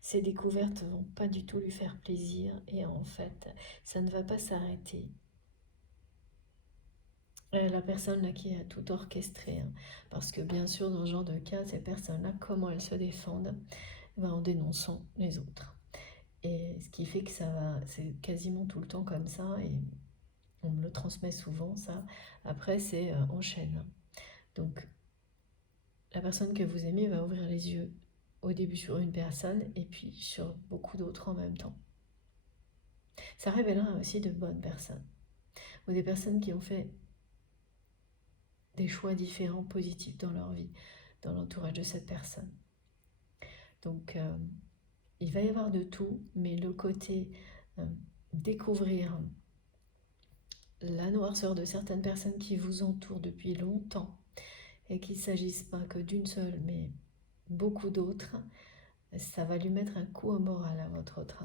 Ces découvertes ne vont pas du tout lui faire plaisir et en fait, ça ne va pas s'arrêter. La personne là qui a tout orchestré, hein, parce que bien sûr dans ce genre de cas, ces personnes-là, comment elles se défendent, en dénonçant les autres. Et ce qui fait que ça va, c'est quasiment tout le temps comme ça, et on me le transmet souvent ça. Après c'est en chaîne. Donc la personne que vous aimez va ouvrir les yeux au début sur une personne et puis sur beaucoup d'autres en même temps. Ça révélera aussi de bonnes personnes ou des personnes qui ont fait des choix différents, positifs dans leur vie, dans l'entourage de cette personne. Donc, il va y avoir de tout, mais le côté découvrir la noirceur de certaines personnes qui vous entourent depuis longtemps et qu'il ne s'agisse pas que d'une seule, mais beaucoup d'autres, ça va lui mettre un coup au moral à votre autre.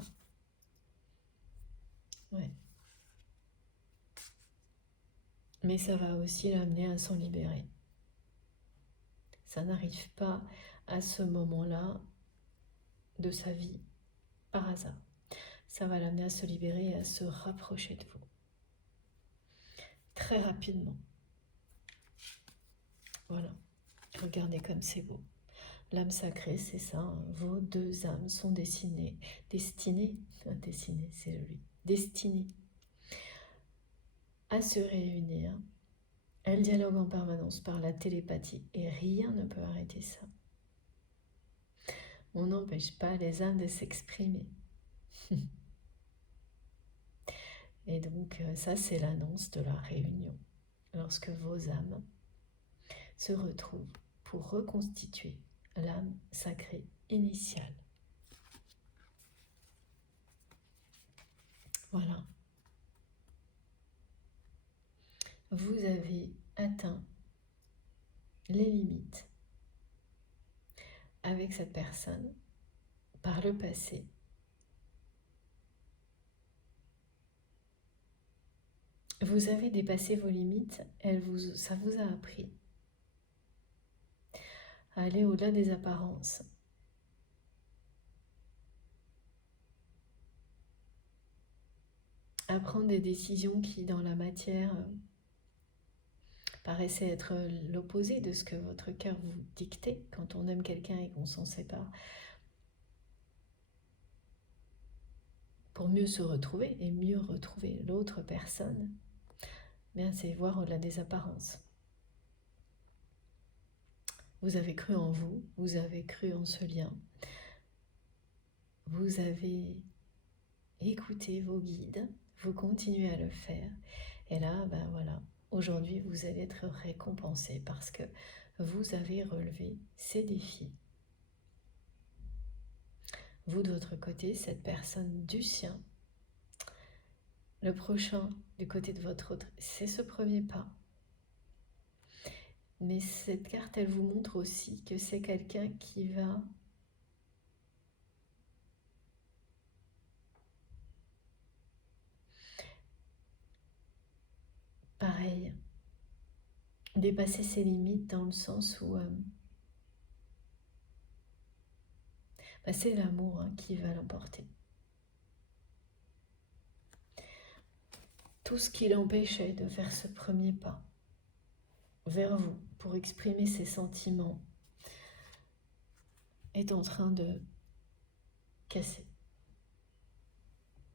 Ouais. Mais ça va aussi l'amener à s'en libérer. Ça n'arrive pas à ce moment-là de sa vie par hasard. Ça va l'amener à se libérer et à se rapprocher de vous. Très rapidement. Voilà. Regardez comme c'est beau. L'âme sacrée, c'est ça. Hein. Vos deux âmes sont destinées, c'est joli, destinées à se réunir. Elles dialoguent en permanence par la télépathie et rien ne peut arrêter ça. On n'empêche pas les âmes de s'exprimer. Et donc ça, c'est l'annonce de la réunion. Lorsque vos âmes se retrouvent pour reconstituer l'âme sacrée initiale. Voilà. Vous avez atteint les limites avec cette personne par le passé. Vous avez dépassé vos limites, ça vous a appris à aller au-delà des apparences. À prendre des décisions qui, dans la matière, paraissaient être l'opposé de ce que votre cœur vous dictait quand on aime quelqu'un et qu'on s'en sépare. Pour mieux se retrouver et mieux retrouver l'autre personne, bien c'est voir au-delà des apparences. Vous avez cru en vous, vous avez cru en ce lien, vous avez écouté vos guides, vous continuez à le faire, et là, ben voilà, aujourd'hui vous allez être récompensé parce que vous avez relevé ces défis. Vous de votre côté, cette personne du sien, le prochain du côté de votre autre, c'est ce premier pas. Mais cette carte, elle vous montre aussi que c'est quelqu'un qui va pareil, dépasser ses limites dans le sens où c'est l'amour qui va l'emporter. Tout ce qui l'empêchait de faire ce premier pas vers vous pour exprimer ses sentiments est en train de casser.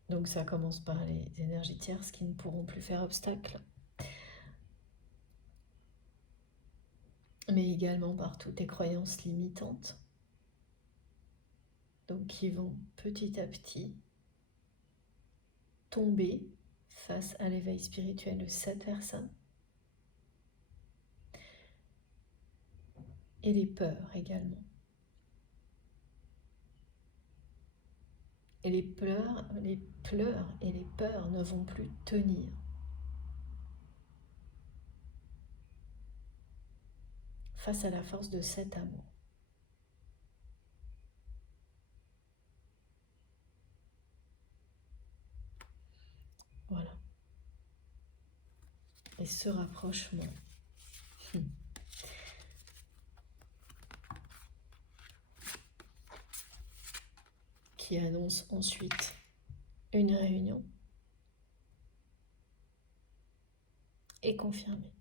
Donc ça commence par les énergies tierces qui ne pourront plus faire obstacle, mais également par toutes les croyances limitantes, donc qui vont petit à petit tomber face à l'éveil spirituel de cette personne. Et les peurs également. Et les pleurs et les peurs ne vont plus tenir. Face à la force de cet amour. Voilà. Et ce rapprochement qui annonce ensuite une réunion est confirmé.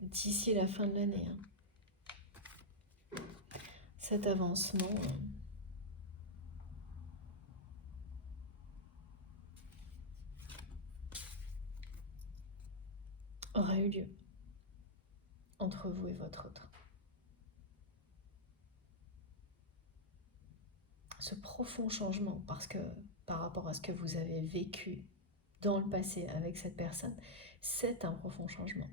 D'ici la fin de l'année, cet avancement aura eu lieu entre vous et votre autre. Ce profond changement, parce que par rapport à ce que vous avez vécu dans le passé avec cette personne, c'est un profond changement.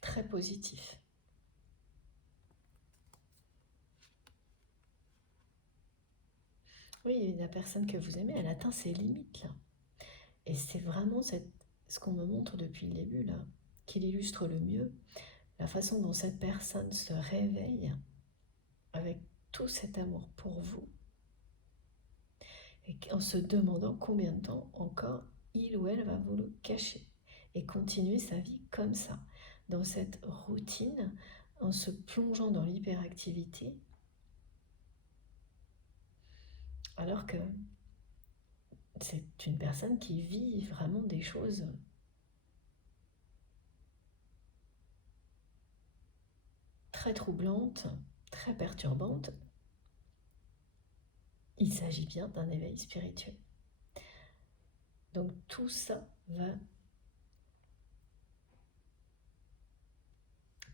Très positif. Oui, la personne que vous aimez, elle atteint ses limites là. Et c'est vraiment ce qu'on me montre depuis le début là, qui l'illustre le mieux, la façon dont cette personne se réveille avec tout cet amour pour vous, et en se demandant combien de temps encore il ou elle va vous le cacher, et continuer sa vie comme ça, dans cette routine, en se plongeant dans l'hyperactivité, alors que c'est une personne qui vit vraiment des choses très troublantes, très perturbantes. Il s'agit bien d'un éveil spirituel. Donc tout ça va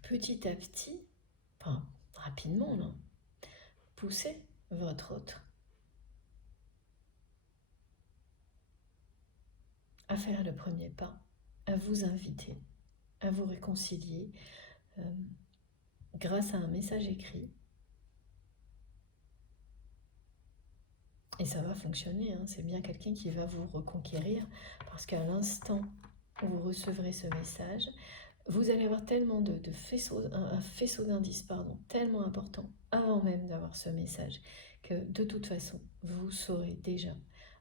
petit à petit, enfin rapidement, là, pousser votre autre à faire le premier pas, à vous inviter, à vous réconcilier grâce à un message écrit. Et ça va fonctionner, c'est bien quelqu'un qui va vous reconquérir, parce qu'à l'instant où vous recevrez ce message, vous allez avoir tellement un faisceau d'indices, tellement important avant même d'avoir ce message, que de toute façon, vous saurez déjà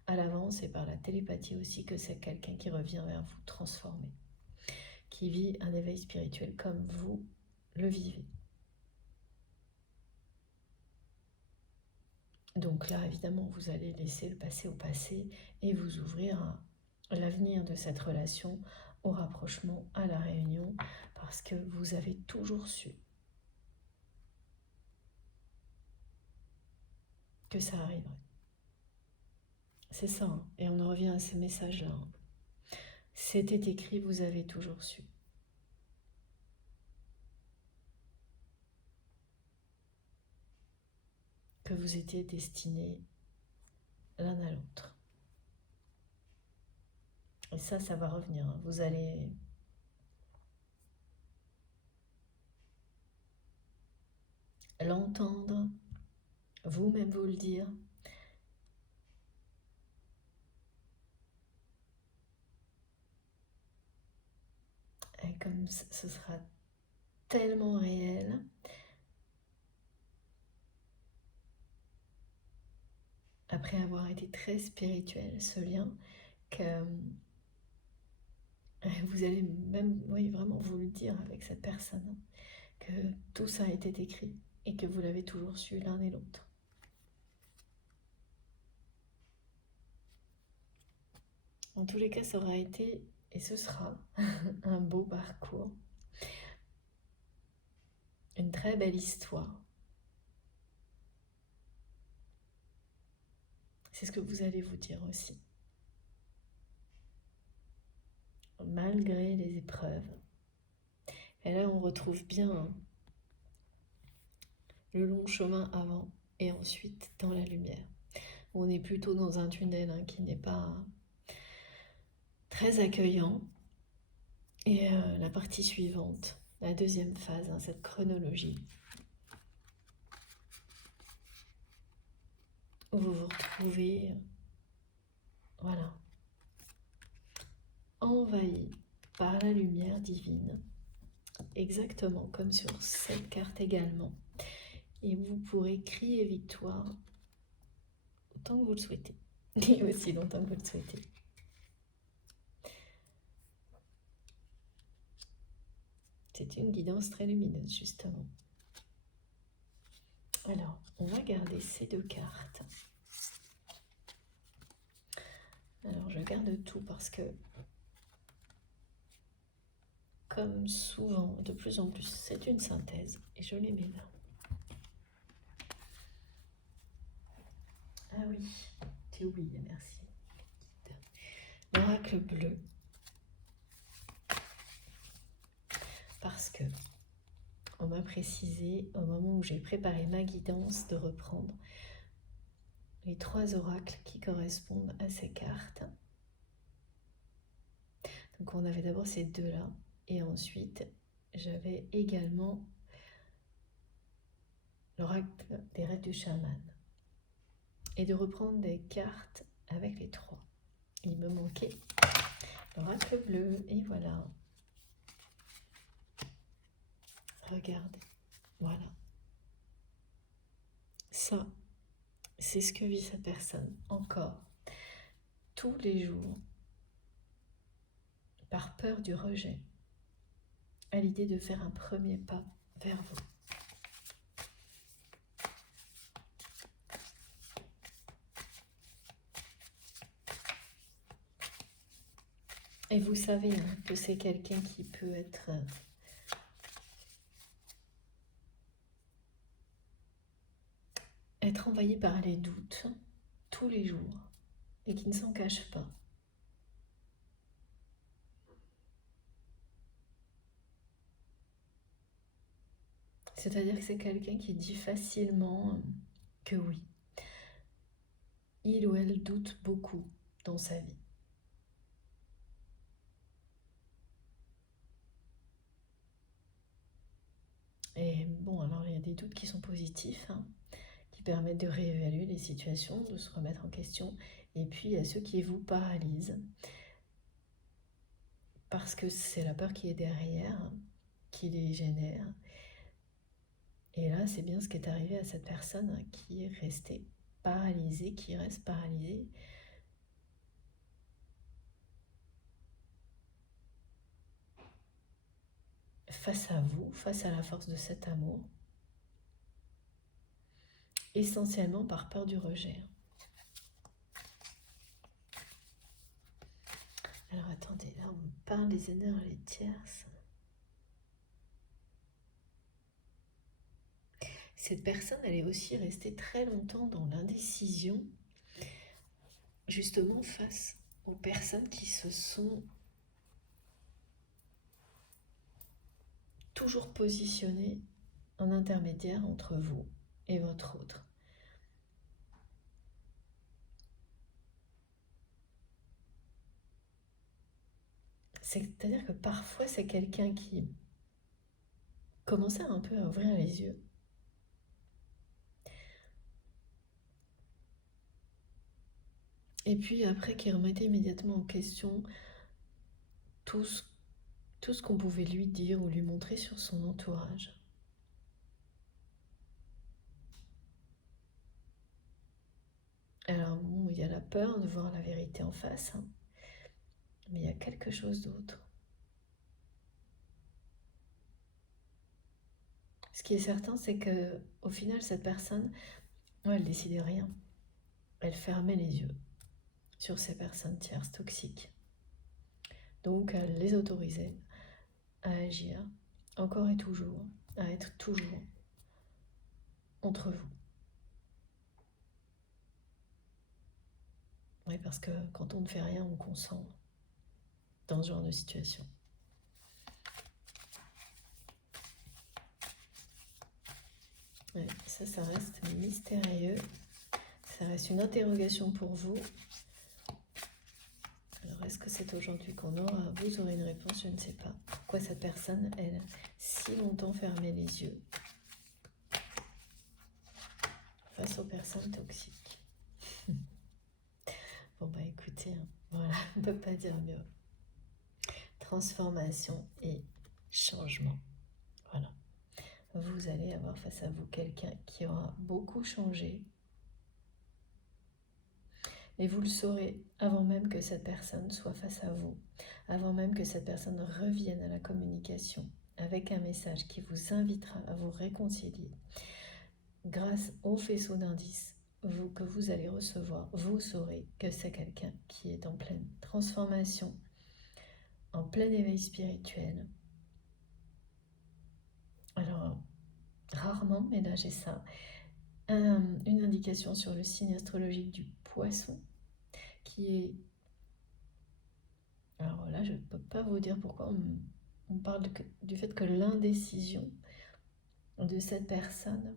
à l'avance et par la télépathie aussi que c'est quelqu'un qui revient vers vous transformé, qui vit un éveil spirituel comme vous le vivez. Donc là, évidemment, vous allez laisser le passé au passé et vous ouvrir à l'avenir de cette relation, au rapprochement, à la réunion, parce que vous avez toujours su que ça arriverait. C'est ça, et on en revient à ces messages-là. C'était écrit, vous avez toujours su. Que vous étiez destinés l'un à l'autre. Et ça va revenir. Vous allez l'entendre, vous-même vous le dire. Et comme ce sera tellement réel, après avoir été très spirituel, ce lien, que vous allez même, oui, vraiment vous le dire avec cette personne, que tout ça a été écrit et que vous l'avez toujours su l'un et l'autre. En tous les cas, ça aura été, et ce sera, un beau parcours, une très belle histoire. C'est ce que vous allez vous dire aussi. Malgré les épreuves. Et là, on retrouve bien le long chemin avant et ensuite dans la lumière. On est plutôt dans un tunnel qui n'est pas très accueillant. Et la partie suivante, la deuxième phase, cette chronologie, où vous vous retrouvez, voilà, envahi par la lumière divine, exactement comme sur cette carte également. Et vous pourrez crier victoire autant que vous le souhaitez, et aussi longtemps que vous le souhaitez. C'est une guidance très lumineuse, justement. Alors, on va garder ces deux cartes. Alors, je garde tout parce que, comme souvent, de plus en plus, c'est une synthèse et je les mets là. Ah oui, j'ai oublié, merci. L'oracle bleu. Parce que on m'a précisé au moment où j'ai préparé ma guidance de reprendre les 3 oracles qui correspondent à ces cartes. Donc on avait d'abord ces deux-là et ensuite j'avais également l'oracle des rêves du chaman. Et de reprendre des cartes avec les 3. Il me manquait l'oracle bleu et voilà. Regardez, voilà. Ça, c'est ce que vit cette personne encore, tous les jours, par peur du rejet, à l'idée de faire un premier pas vers vous. Et vous savez que c'est quelqu'un qui peut être envahi par les doutes tous les jours et qui ne s'en cache pas. C'est-à-dire que c'est quelqu'un qui dit facilement que oui. Il ou elle doute beaucoup dans sa vie. Et bon, alors il y a des doutes qui sont positifs, qui permettent de réévaluer les situations, de se remettre en question. Et puis il y a ceux qui vous paralysent, parce que c'est la peur qui est derrière, qui les génère. Et là, c'est bien ce qui est arrivé à cette personne qui est restée paralysée, qui reste paralysée. Face à vous, face à la force de cet amour, essentiellement par peur du rejet. Alors attendez, là on parle des énergies tierces. Cette personne, elle est aussi restée très longtemps dans l'indécision, justement face aux personnes qui se sont toujours positionnées en intermédiaire entre vous et votre autre. C'est-à-dire que parfois c'est quelqu'un qui commençait un peu à ouvrir les yeux Et puis après, qui remettait immédiatement en question tout ce qu'on pouvait lui dire ou lui montrer sur son entourage. Alors bon, il y a la peur de voir la vérité en face, hein, mais il y a quelque chose d'autre. Ce qui est certain, c'est que au final, cette personne, elle décidait rien. Elle fermait les yeux sur ces personnes tierces toxiques. Donc, elle les autorisait à agir encore et toujours, à être toujours entre vous. Oui, parce que quand on ne fait rien, on consent dans ce genre de situation. Ouais, ça reste mystérieux. Ça reste une interrogation pour vous. Alors, est-ce que c'est aujourd'hui qu'on aura? Vous aurez une réponse, je ne sais pas. Pourquoi cette personne, elle, si longtemps fermé les yeux face aux personnes toxiques? Bon bah écoutez, hein, voilà, on ne peut pas dire mieux. Transformation et changement. Voilà. Vous allez avoir face à vous quelqu'un qui aura beaucoup changé. Et vous le saurez avant même que cette personne soit face à vous, avant même que cette personne revienne à la communication avec un message qui vous invitera à vous réconcilier. Grâce au faisceau d'indices que vous allez recevoir, vous saurez que c'est quelqu'un qui est en pleine transformation, en plein éveil spirituel. Alors, rarement, mais là j'ai ça, une indication sur le signe astrologique du Poisson, qui est... Alors là, je ne peux pas vous dire pourquoi on parle du fait que l'indécision de cette personne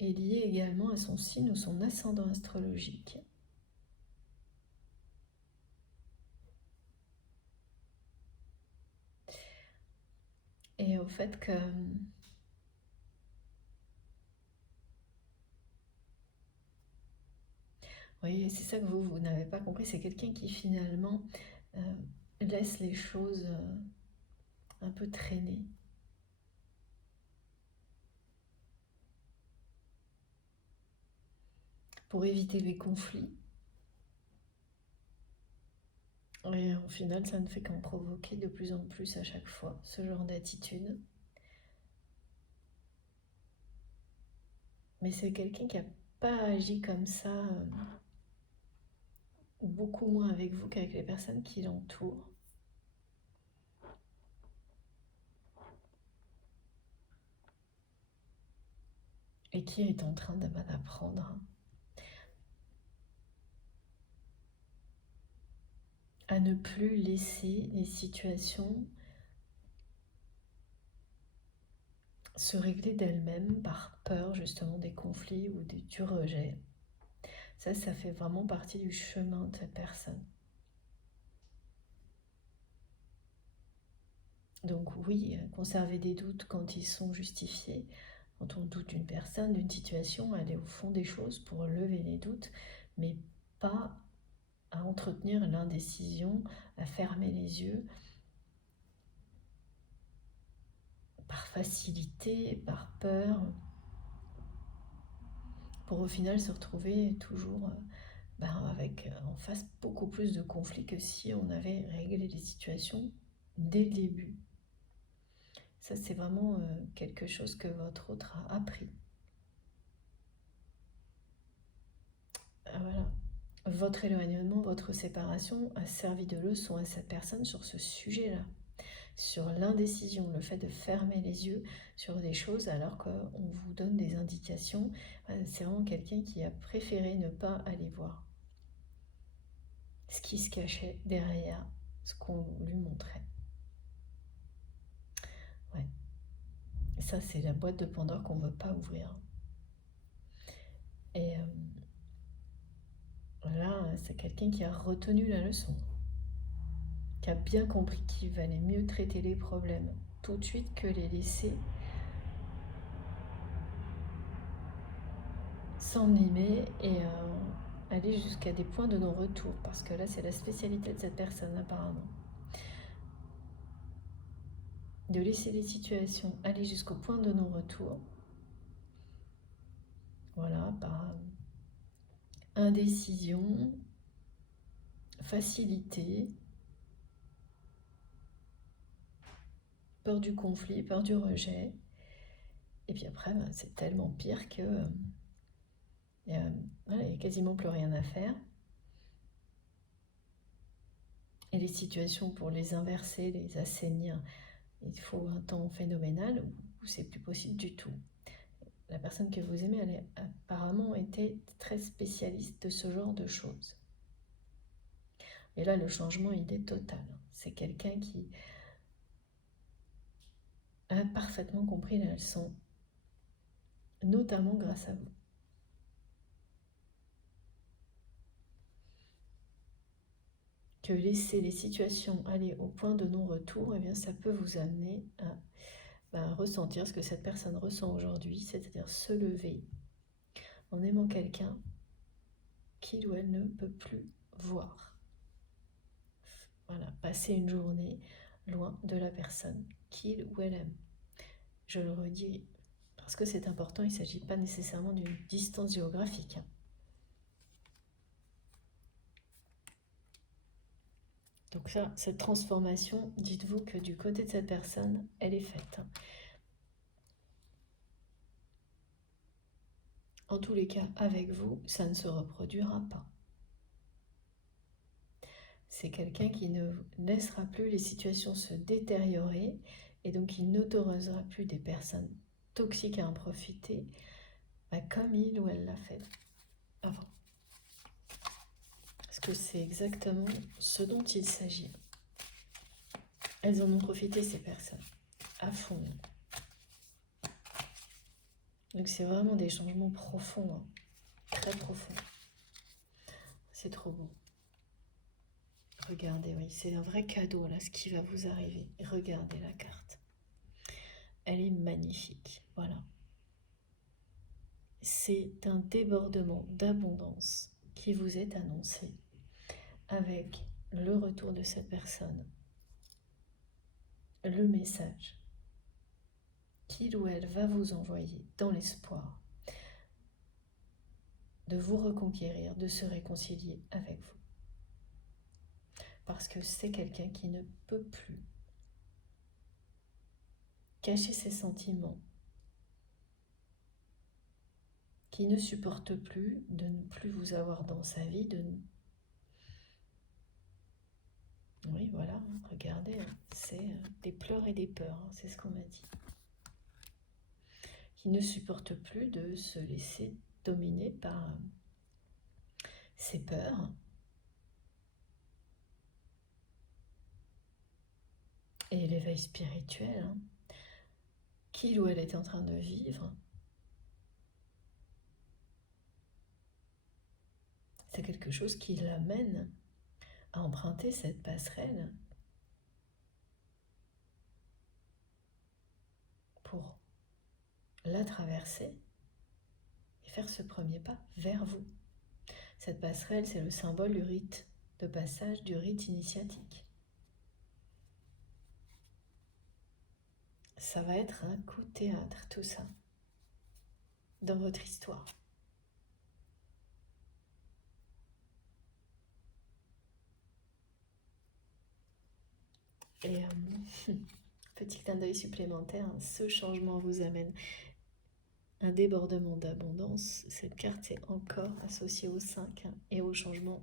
est liée également à son signe ou son ascendant astrologique. Et au fait que... Oui, c'est ça que vous n'avez pas compris, c'est quelqu'un qui finalement laisse les choses un peu traîner. Pour éviter les conflits. Et au final, ça ne fait qu'en provoquer de plus en plus à chaque fois, ce genre d'attitude. Mais c'est quelqu'un qui n'a pas agi comme ça, ou beaucoup moins avec vous qu'avec les personnes qui l'entourent. Et qui est en train d'apprendre à ne plus laisser les situations se régler d'elles-mêmes par peur justement des conflits ou du rejet. Ça fait vraiment partie du chemin de cette personne. Donc oui, conserver des doutes quand ils sont justifiés, quand on doute d'une personne, d'une situation, aller au fond des choses pour lever les doutes, mais pas à entretenir l'indécision, à fermer les yeux, par facilité, par peur, pour au final se retrouver toujours avec en face beaucoup plus de conflits que si on avait réglé les situations dès le début. Ça, c'est vraiment quelque chose que votre autre a appris. Voilà. Votre éloignement, votre séparation a servi de leçon à cette personne sur ce sujet-là, sur l'indécision, le fait de fermer les yeux sur des choses alors qu'on vous donne des indications. C'est vraiment quelqu'un qui a préféré ne pas aller voir ce qui se cachait derrière ce qu'on lui montrait. Ouais. Ça, c'est la boîte de Pandore qu'on ne veut pas ouvrir. Et là, c'est quelqu'un qui a retenu la leçon, qui a bien compris qu'il valait mieux traiter les problèmes tout de suite que les laisser s'envenimer et aller jusqu'à des points de non-retour, parce que là c'est la spécialité de cette personne apparemment. De laisser les situations aller jusqu'au point de non-retour. Voilà, par indécision, facilité, peur du conflit, peur du rejet. Et puis après, c'est tellement pire que il n'y a quasiment plus rien à faire. Et les situations, pour les inverser, les assainir, il faut un temps phénoménal où c'est plus possible du tout. La personne que vous aimez, elle a apparemment été très spécialiste de ce genre de choses. Et là, le changement, il est total. C'est quelqu'un qui a parfaitement compris la leçon, notamment grâce à vous. Que laisser les situations aller au point de non-retour, eh bien, ça peut vous amener à ressentir ce que cette personne ressent aujourd'hui, c'est-à-dire se lever en aimant quelqu'un qu'il ou elle ne peut plus voir. Voilà, passer une journée loin de la personne qu'il ou elle aime. Je le redis parce que c'est important, il ne s'agit pas nécessairement d'une distance géographique. Donc ça, cette transformation, dites-vous que du côté de cette personne, elle est faite. En tous les cas, avec vous, ça ne se reproduira pas. C'est quelqu'un qui ne laissera plus les situations se détériorer et donc il n'autorisera plus des personnes toxiques à en profiter comme il ou elle l'a fait avant. Parce que c'est exactement ce dont il s'agit. Elles en ont profité, ces personnes, à fond. Donc c'est vraiment des changements profonds, très profonds. C'est trop beau. Regardez, oui, c'est un vrai cadeau là, ce qui va vous arriver. Regardez la carte. Elle est magnifique, voilà. C'est un débordement d'abondance qui vous est annoncé avec le retour de cette personne, le message qu'il ou elle va vous envoyer dans l'espoir de vous reconquérir, de se réconcilier avec vous. Parce que c'est quelqu'un qui ne peut plus cacher ses sentiments, qui ne supporte plus de ne plus vous avoir dans sa vie, Oui, voilà, regardez, c'est des pleurs et des peurs, c'est ce qu'on m'a dit. Qui ne supporte plus de se laisser dominer par ses peurs. Et l'éveil spirituel qu'il ou elle est en train de vivre, c'est quelque chose qui l'amène à emprunter cette passerelle pour la traverser et faire ce premier pas vers vous. Cette passerelle, c'est le symbole du rite de passage, du rite initiatique. Ça va être un coup de théâtre, tout ça, dans votre histoire. Et petit clin d'œil supplémentaire, ce changement vous amène un débordement d'abondance. Cette carte est encore associée au 5 et au changement,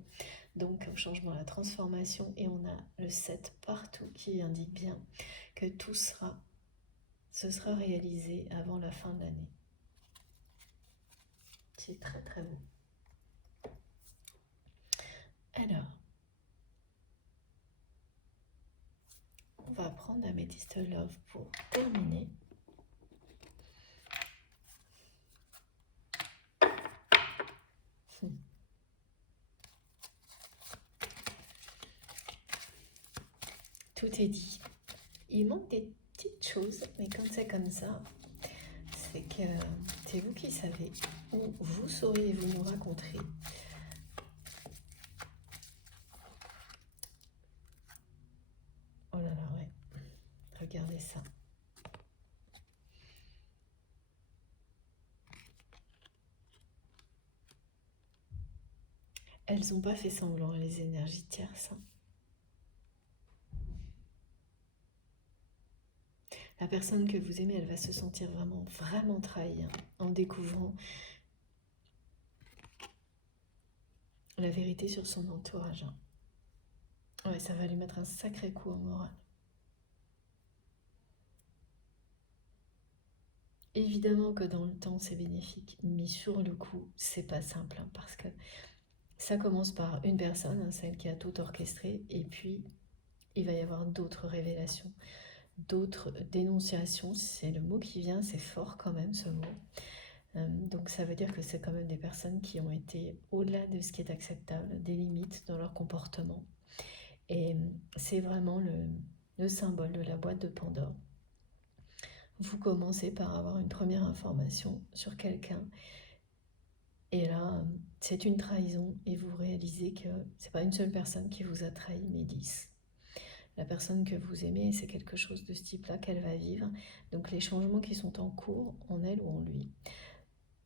donc au changement, à la transformation. Et on a le 7 partout qui indique bien que tout ce sera réalisé avant la fin de l'année. C'est très très beau. Alors, on va prendre Amethyst Love pour terminer. Tout est dit. Il manque des petites choses, mais quand c'est comme ça, c'est que C'est vous qui savez où vous sauriez-vous nous rencontrer. Oh là là, ouais. Regardez ça. Elles n'ont pas fait semblant, les énergies tierces. La personne que vous aimez, elle va se sentir vraiment trahie en découvrant la vérité sur son entourage. Ouais, ça va lui mettre un sacré coup au moral. Évidemment que dans le temps, c'est bénéfique, mais sur le coup, c'est pas simple, parce que ça commence par une personne, celle qui a tout orchestré, et puis il va y avoir d'autres révélations, d'autres dénonciations. C'est le mot qui vient, c'est fort quand même ce mot. Donc ça veut dire que c'est quand même des personnes qui ont été au-delà de ce qui est acceptable, des limites dans leur comportement. Et c'est vraiment le symbole de la boîte de Pandore. Vous commencez par avoir une première information sur quelqu'un, et là, c'est une trahison, et vous réalisez que c'est pas une seule personne qui vous a trahi, mais 10. La personne que vous aimez, c'est quelque chose de ce type-là qu'elle va vivre. Donc les changements qui sont en cours, en elle ou en lui,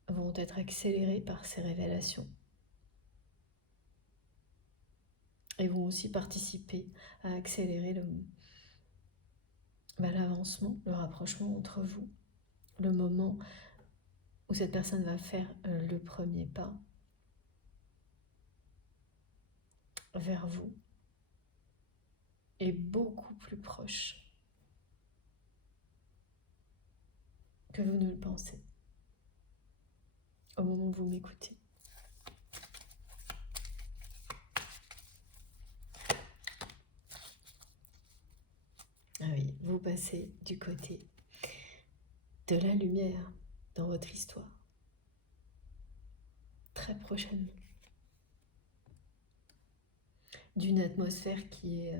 vont être accélérés par ces révélations. Et vont aussi participer à accélérer l'avancement, le rapprochement entre vous, le moment où cette personne va faire le premier pas vers vous est beaucoup plus proche que vous ne le pensez au moment où vous m'écoutez. Ah oui, vous passez du côté de la lumière dans votre histoire très prochainement, d'une atmosphère qui est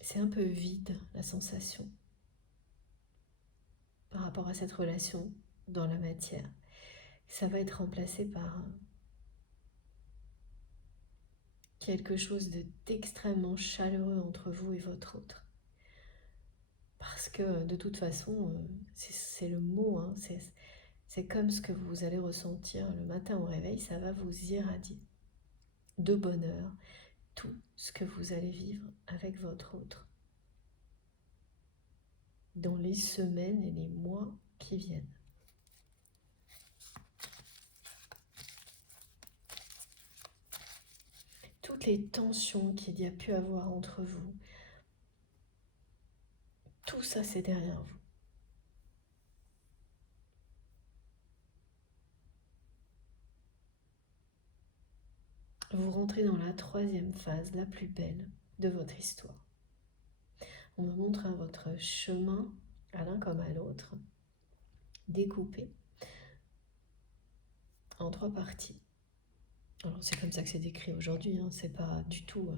c'est un peu vide, la sensation par rapport à cette relation dans la matière. Ça va être remplacé par quelque chose d'extrêmement chaleureux entre vous et votre autre. Parce que de toute façon, c'est le mot, c'est comme ce que vous allez ressentir le matin au réveil, ça va vous irradier de bonheur, tout ce que vous allez vivre avec votre autre dans les semaines et les mois qui viennent. Toutes les tensions qu'il y a pu avoir entre vous, tout ça c'est derrière vous. Vous rentrez dans la troisième phase, la plus belle de votre histoire. On me montre votre chemin, à l'un comme à l'autre, découpé en 3 parties. Alors c'est comme ça que c'est décrit aujourd'hui, c'est pas du tout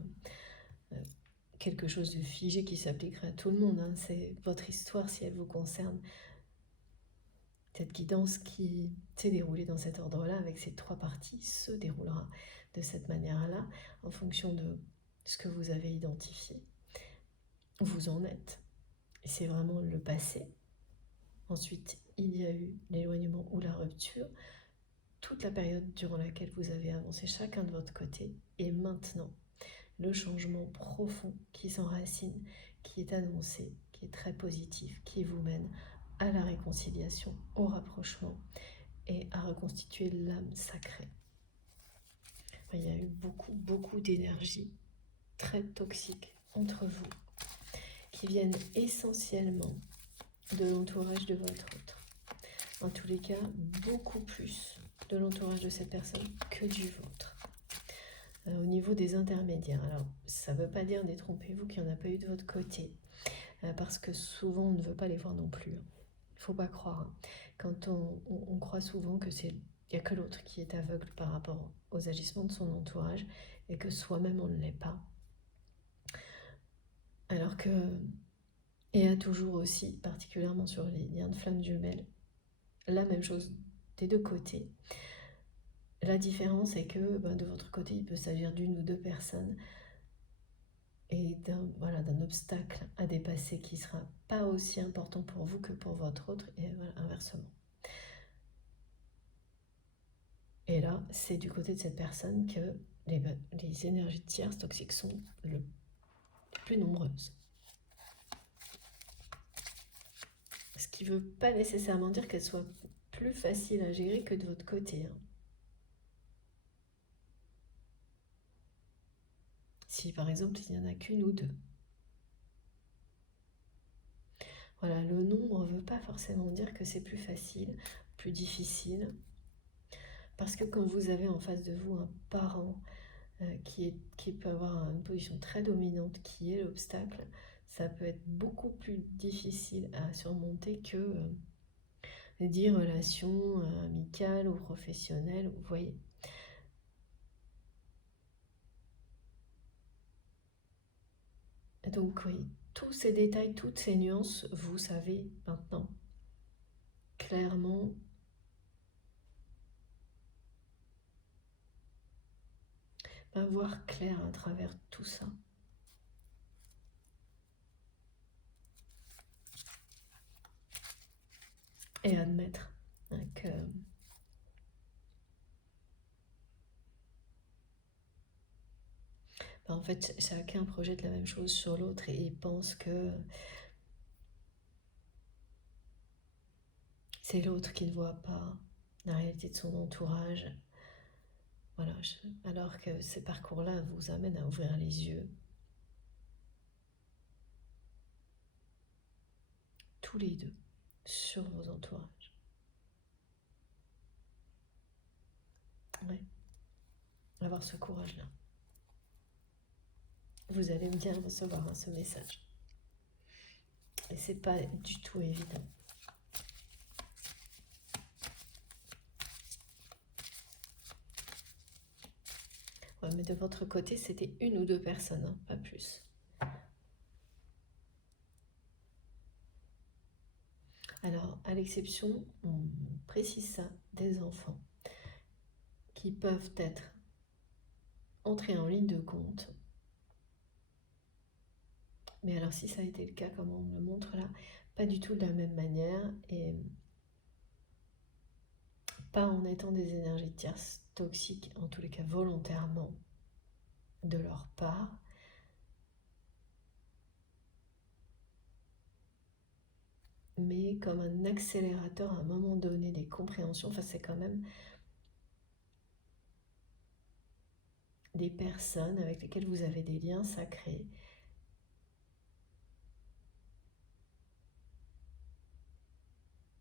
quelque chose de figé qui s'appliquerait à tout le monde. C'est votre histoire si elle vous concerne. Cette guidance qui s'est déroulée dans cet ordre-là, avec ces 3 parties, se déroulera de cette manière-là, en fonction de ce que vous avez identifié. Vous en êtes. Et c'est vraiment le passé. Ensuite, il y a eu l'éloignement ou la rupture, toute la période durant laquelle vous avez avancé chacun de votre côté, et maintenant, le changement profond qui s'enracine, qui est annoncé, qui est très positif, qui vous mène à la réconciliation, au rapprochement et à reconstituer l'âme sacrée. Il y a eu beaucoup d'énergie très toxique entre vous, qui viennent essentiellement de l'entourage de votre autre. En tous les cas, beaucoup plus de l'entourage de cette personne que du vôtre. Au niveau des intermédiaires, alors ça ne veut pas dire, détrompez-vous, qu'il n'y en a pas eu de votre côté, parce que souvent on ne veut pas les voir non plus. Il ne faut pas croire. Quand on croit souvent que il n'y a que l'autre qui est aveugle par rapport aux agissements de son entourage, et que soi-même on ne l'est pas. Alors que, et a toujours aussi, particulièrement sur les liens de flammes jumelles, la même chose des deux côtés. La différence est que de votre côté, il peut s'agir d'une ou deux personnes et d'un obstacle à dépasser qui sera pas aussi important pour vous que pour votre autre, et voilà, inversement. Et là, c'est du côté de cette personne que les énergies tierces toxiques sont les plus nombreuses. Ce qui ne veut pas nécessairement dire qu'elles soient plus faciles à gérer que de votre côté. Si par exemple il n'y en a qu'une ou deux. Voilà, le nombre ne veut pas forcément dire que c'est plus facile, plus difficile. Parce que quand vous avez en face de vous un parent qui peut avoir une position très dominante, qui est l'obstacle, ça peut être beaucoup plus difficile à surmonter que des relations amicales ou professionnelles, vous voyez. Donc oui, tous ces détails, toutes ces nuances, vous savez maintenant clairement voir clair à travers tout ça. Et admettre que en fait chacun projette la même chose sur l'autre et pense que c'est l'autre qui ne voit pas la réalité de son entourage. Voilà, alors que ces parcours-là vous amènent à ouvrir les yeux. Tous les deux, sur vos entourages. Ouais. Avoir ce courage-là. Vous allez bien recevoir ce message. Et c'est pas du tout évident. Ouais, mais de votre côté, c'était une ou deux personnes, hein, pas plus. Alors, à l'exception, on précise ça, des enfants qui peuvent être entrés en ligne de compte. Mais alors, si ça a été le cas, comme on me le montre là, pas du tout de la même manière et pas en étant des énergies tierces toxiques, en tous les cas volontairement, de leur part. Mais comme un accélérateur à un moment donné des compréhensions. Enfin, c'est quand même des personnes avec lesquelles vous avez des liens sacrés.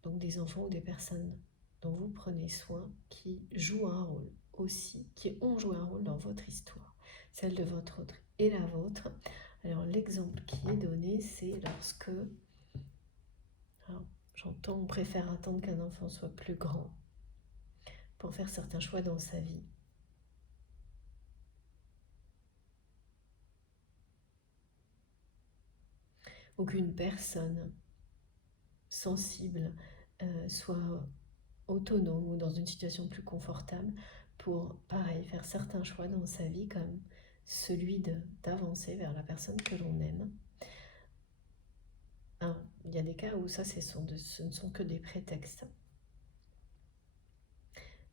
Donc des enfants ou des personnes dont vous prenez soin, qui jouent un rôle aussi, qui ont joué un rôle dans votre histoire, celle de votre autre et la vôtre. Alors l'exemple qui est donné, c'est lorsque, j'entends, on préfère attendre qu'un enfant soit plus grand pour faire certains choix dans sa vie. Ou qu'une personne sensible soit autonome ou dans une situation plus confortable pour, pareil, faire certains choix dans sa vie, comme celui d'avancer vers la personne que l'on aime. Alors, il y a des cas où ça, ce ne sont que des prétextes.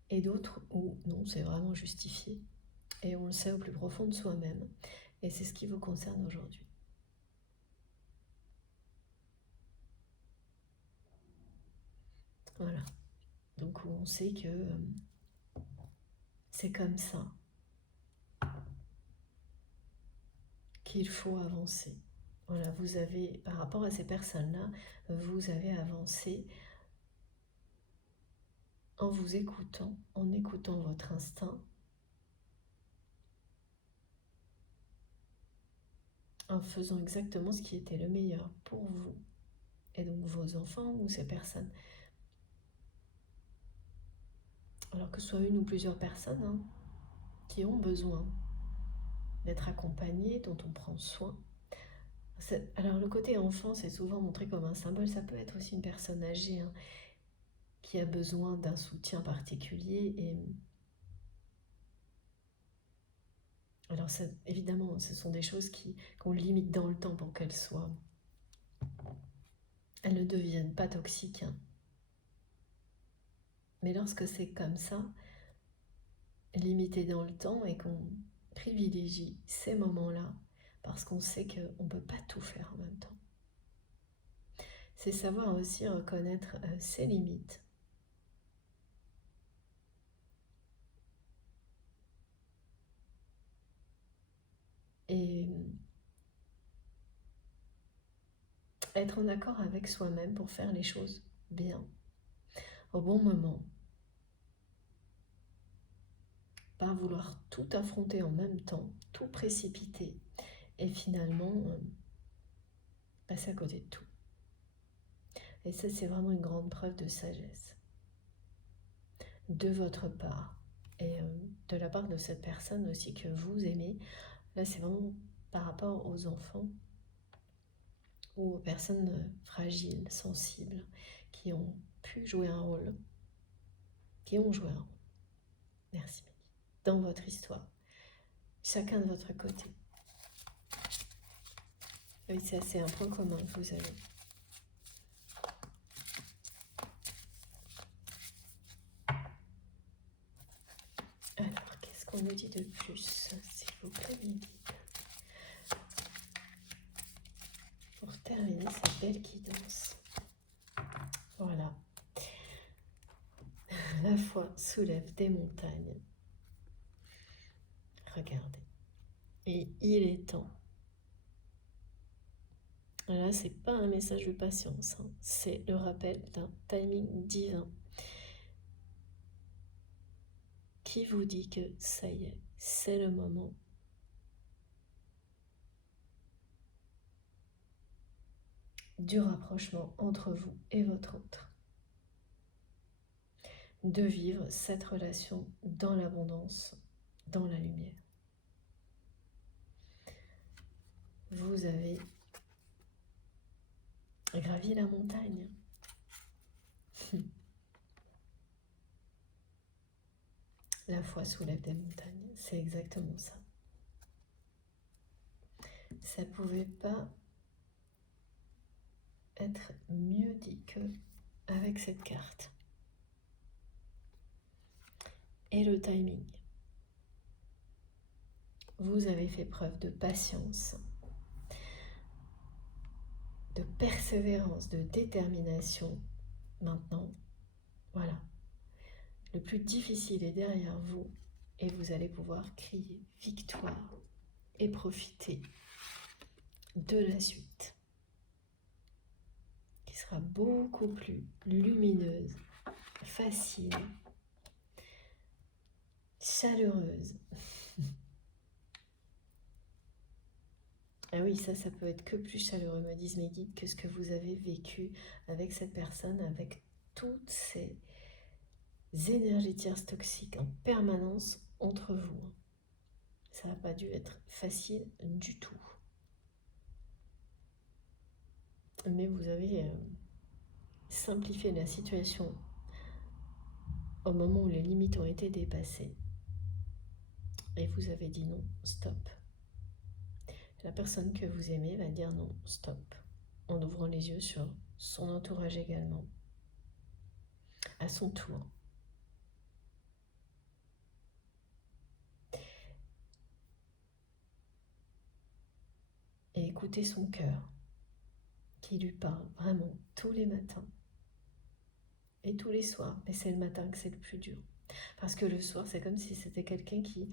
Et d'autres où non, c'est vraiment justifié. Et on le sait au plus profond de soi-même. Et c'est ce qui vous concerne aujourd'hui. Voilà. Donc on sait que c'est comme ça qu'il faut avancer. Voilà, vous avez, par rapport à ces personnes-là, vous avez avancé en vous écoutant, en écoutant votre instinct, en faisant exactement ce qui était le meilleur pour vous et donc vos enfants ou ces personnes. Alors que ce soit une ou plusieurs personnes qui ont besoin d'être accompagnées, dont on prend soin, Alors le côté enfant, c'est souvent montré comme un symbole. Ça peut être aussi une personne âgée, hein, qui a besoin d'un soutien particulier. Et alors évidemment, ce sont des choses qu'on limite dans le temps pour elles ne deviennent pas toxiques, hein. Mais lorsque c'est comme ça, limité dans le temps, et qu'on privilégie ces moments-là, parce qu'on sait qu'on ne peut pas tout faire en même temps, c'est savoir aussi reconnaître ses limites. Et être en accord avec soi-même pour faire les choses bien, au bon moment. Pas vouloir tout affronter en même temps, tout précipiter, et finalement passer à côté de tout. Et ça, c'est vraiment une grande preuve de sagesse de votre part, et de la part de cette personne aussi que vous aimez. Là, c'est vraiment par rapport aux enfants ou aux personnes fragiles, sensibles, qui ont pu jouer un rôle, qui ont joué un rôle. Merci, Mehdi. Dans votre histoire, chacun de votre côté. Oui, c'est un point commun que vous avez. Alors, qu'est-ce qu'on nous dit de plus, s'il vous plaît, Mehdi, pour terminer cette belle guidance? Voilà. La foi soulève des montagnes. Regardez. Et il est temps. Là, c'est pas un message de patience, hein. C'est le rappel d'un timing divin qui vous dit que ça y est, c'est le moment du rapprochement entre vous et votre autre, de vivre cette relation dans l'abondance, dans la lumière. Vous avez gravi la montagne. La foi soulève des montagnes, c'est exactement ça. Ça pouvait pas être mieux dit que avec cette carte. Et le timing. Vous avez fait preuve de patience, de persévérance, de détermination. Maintenant, voilà, le plus difficile est derrière vous, et vous allez pouvoir crier victoire et profiter de la suite, qui sera beaucoup plus lumineuse, facile, chaleureuse. Ah oui, ça peut être que plus chaleureux, me disent mes guides, que ce que vous avez vécu avec cette personne, avec toutes ces énergies tierces toxiques en permanence entre vous. Ça n'a pas dû être facile du tout. Mais vous avez simplifié la situation au moment où les limites ont été dépassées. Et vous avez dit non, stop. La personne que vous aimez va dire non, stop, en ouvrant les yeux sur son entourage également, à son tour. Et écoutez son cœur, qui lui parle vraiment tous les matins et tous les soirs. Mais c'est le matin que c'est le plus dur. Parce que le soir, c'est comme si c'était quelqu'un qui...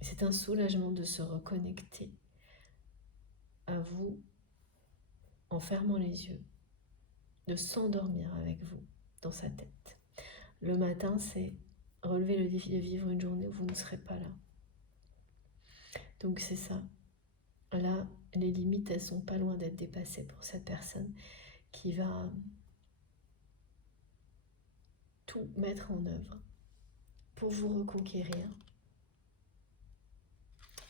c'est un soulagement de se reconnecter à vous en fermant les yeux, de s'endormir avec vous dans sa tête. Le matin, c'est relever le défi de vivre une journée où vous ne serez pas là. Donc c'est ça. Là, les limites, elles sont pas loin d'être dépassées pour cette personne qui va tout mettre en œuvre pour vous reconquérir.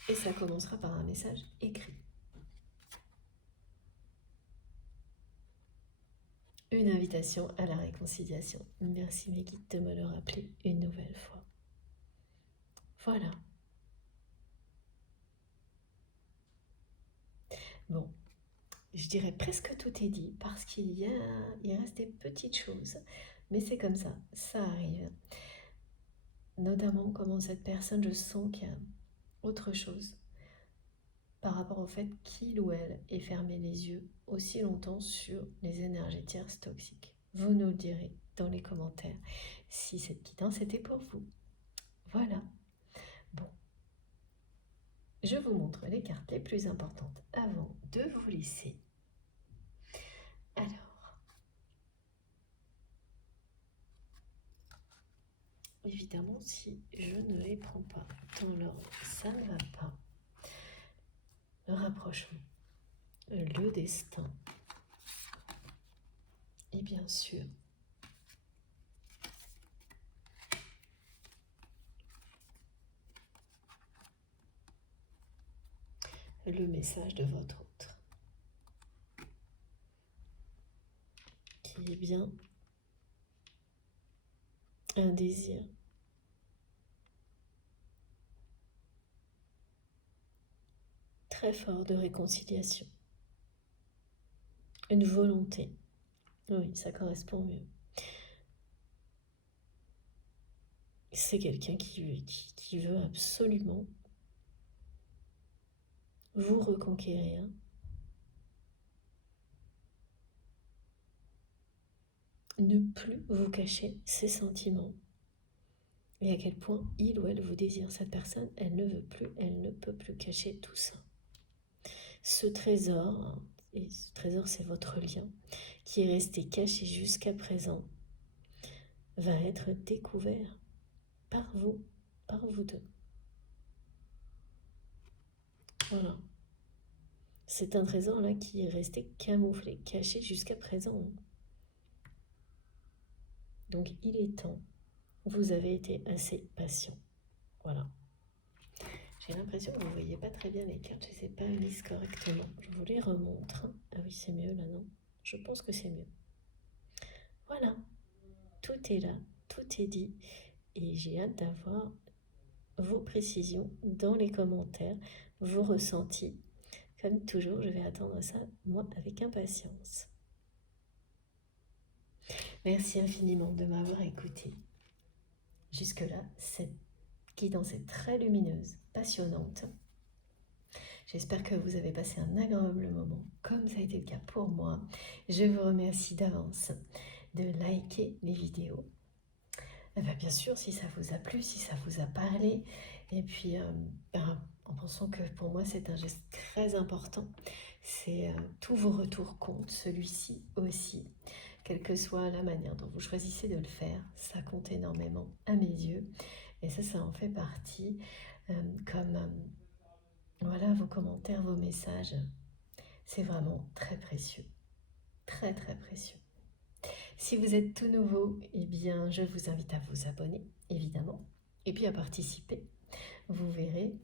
Et ça commencera par un message écrit. Une invitation à la réconciliation. Merci mes guides de me le rappeler une nouvelle fois. Voilà. Bon, je dirais presque tout est dit parce il reste des petites choses, mais c'est comme ça arrive. Notamment comment cette personne, je sens qu'il y a autre chose par rapport au fait qu'il ou elle ait fermé les yeux aussi longtemps sur les énergies tierces toxiques. Vous nous le direz dans les commentaires si cette guidance était pour vous. Voilà. Bon. Je vous montre les cartes les plus importantes avant de vous laisser. Alors, évidemment, si je ne les prends pas dans l'ordre, ça ne va pas. Le rapprochement, le destin, et bien sûr, le message de votre autre, qui est bien un désir très fort de réconciliation, une volonté. Oui, ça correspond mieux. C'est quelqu'un qui veut absolument vous reconquérir, ne plus vous cacher ses sentiments et à quel point il ou elle vous désire. Cette personne, elle ne veut plus, elle ne peut plus cacher tout ça. Ce trésor, et ce trésor c'est votre lien, qui est resté caché jusqu'à présent, va être découvert par vous deux. Voilà. C'est un trésor là qui est resté camouflé, caché jusqu'à présent. Donc il est temps. Vous avez été assez patient. Voilà. J'ai l'impression que vous ne voyez pas très bien les cartes. Je ne les ai pas mises correctement. Je vous les remontre. Ah oui, c'est mieux là, non? Je pense que c'est mieux. Voilà. Tout est là. Tout est dit. Et j'ai hâte d'avoir vos précisions dans les commentaires, vos ressentis. Comme toujours, je vais attendre ça, moi, avec impatience. Merci infiniment de m'avoir écouté. Jusque-là, cette guidance est très lumineuse, passionnante. J'espère que vous avez passé un agréable moment, comme ça a été le cas pour moi. Je vous remercie d'avance de liker les vidéos. Bien sûr, si ça vous a plu, si ça vous a parlé, et puis en pensant que pour moi c'est un geste très important, c'est tous vos retours comptent, celui-ci aussi, quelle que soit la manière dont vous choisissez de le faire, ça compte énormément à mes yeux, et ça en fait partie, comme voilà, vos commentaires, vos messages, c'est vraiment très précieux, très très précieux. Si vous êtes tout nouveau, eh bien, je vous invite à vous abonner, évidemment, et puis à participer. Vous verrez,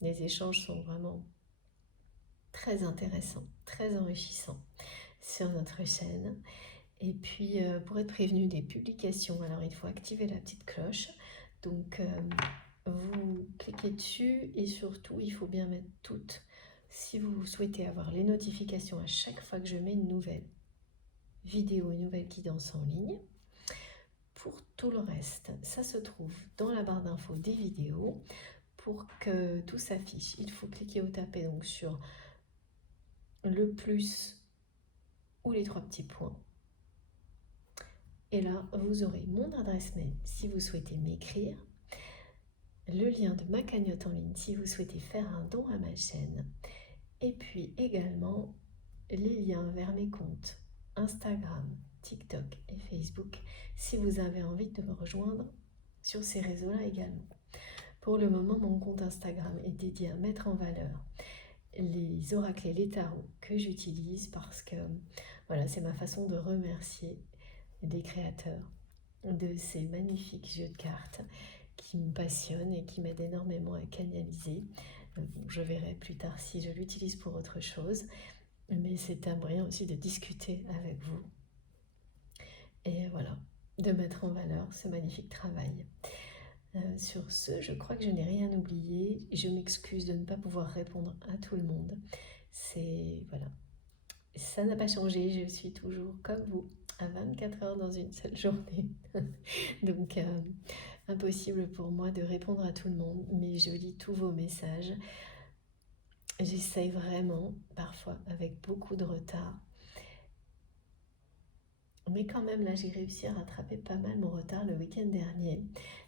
les échanges sont vraiment très intéressants, très enrichissants sur notre chaîne. Et puis, pour être prévenu des publications, alors il faut activer la petite cloche. Donc, vous cliquez dessus et surtout, il faut bien mettre toutes si vous souhaitez avoir les notifications à chaque fois que je mets une nouvelle vidéo, une nouvelle guidance en ligne. Pour tout le reste, ça se trouve dans la barre d'infos des vidéos. Pour que tout s'affiche, il faut cliquer ou taper donc sur le plus ou les trois petits points. Et là, vous aurez mon adresse mail si vous souhaitez m'écrire, le lien de ma cagnotte en ligne si vous souhaitez faire un don à ma chaîne, et puis également les liens vers mes comptes Instagram, TikTok et Facebook si vous avez envie de me rejoindre sur ces réseaux-là également. Pour le moment, mon compte Instagram est dédié à mettre en valeur les oracles et les tarots que j'utilise parce que voilà, c'est ma façon de remercier des créateurs de ces magnifiques jeux de cartes qui me passionne et qui m'aide énormément à canaliser. Bon, je verrai plus tard si je l'utilise pour autre chose, mais c'est un moyen aussi de discuter avec vous. Et voilà, de mettre en valeur ce magnifique travail. Sur ce, je crois que je n'ai rien oublié. Je m'excuse de ne pas pouvoir répondre à tout le monde. Voilà, ça n'a pas changé. Je suis toujours comme vous, à 24 heures dans une seule journée. Donc, impossible pour moi de répondre à tout le monde, mais je lis tous vos messages. J'essaye vraiment, parfois avec beaucoup de retard. Mais quand même, là, j'ai réussi à rattraper pas mal mon retard le week-end dernier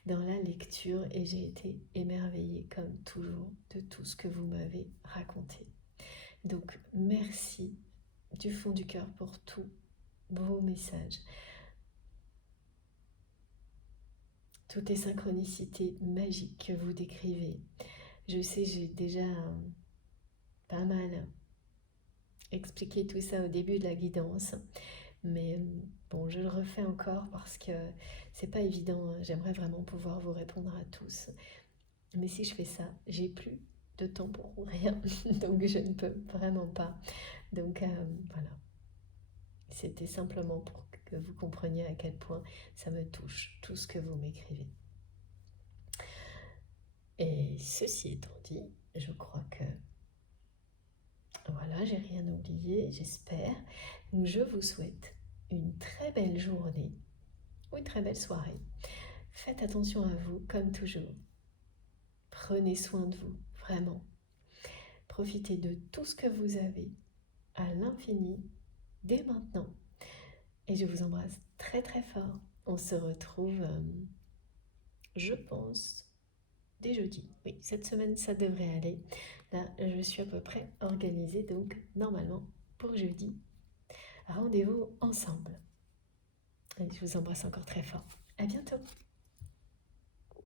dans la lecture et j'ai été émerveillée, comme toujours, de tout ce que vous m'avez raconté. Donc, merci du fond du cœur pour tous vos messages. Toutes les synchronicités magiques que vous décrivez. Je sais, j'ai déjà pas mal expliqué tout ça au début de la guidance. Mais bon, je le refais encore parce que c'est pas évident. J'aimerais vraiment pouvoir vous répondre à tous. Mais si je fais ça, j'ai plus de temps pour rien. Donc je ne peux vraiment pas. Donc voilà. C'était simplement pour que vous compreniez à quel point ça me touche, tout ce que vous m'écrivez. Et ceci étant dit, je crois que voilà, j'ai rien oublié, j'espère. Donc je vous souhaite une très belle journée ou une très belle soirée. Faites attention à vous, comme toujours. Prenez soin de vous, vraiment. Profitez de tout ce que vous avez à l'infini, dès maintenant. Et je vous embrasse très très fort. On se retrouve, je pense, dès jeudi. Oui, cette semaine, ça devrait aller. Là, je suis à peu près organisée, donc normalement, pour jeudi, rendez-vous ensemble. Et je vous embrasse encore très fort. À bientôt.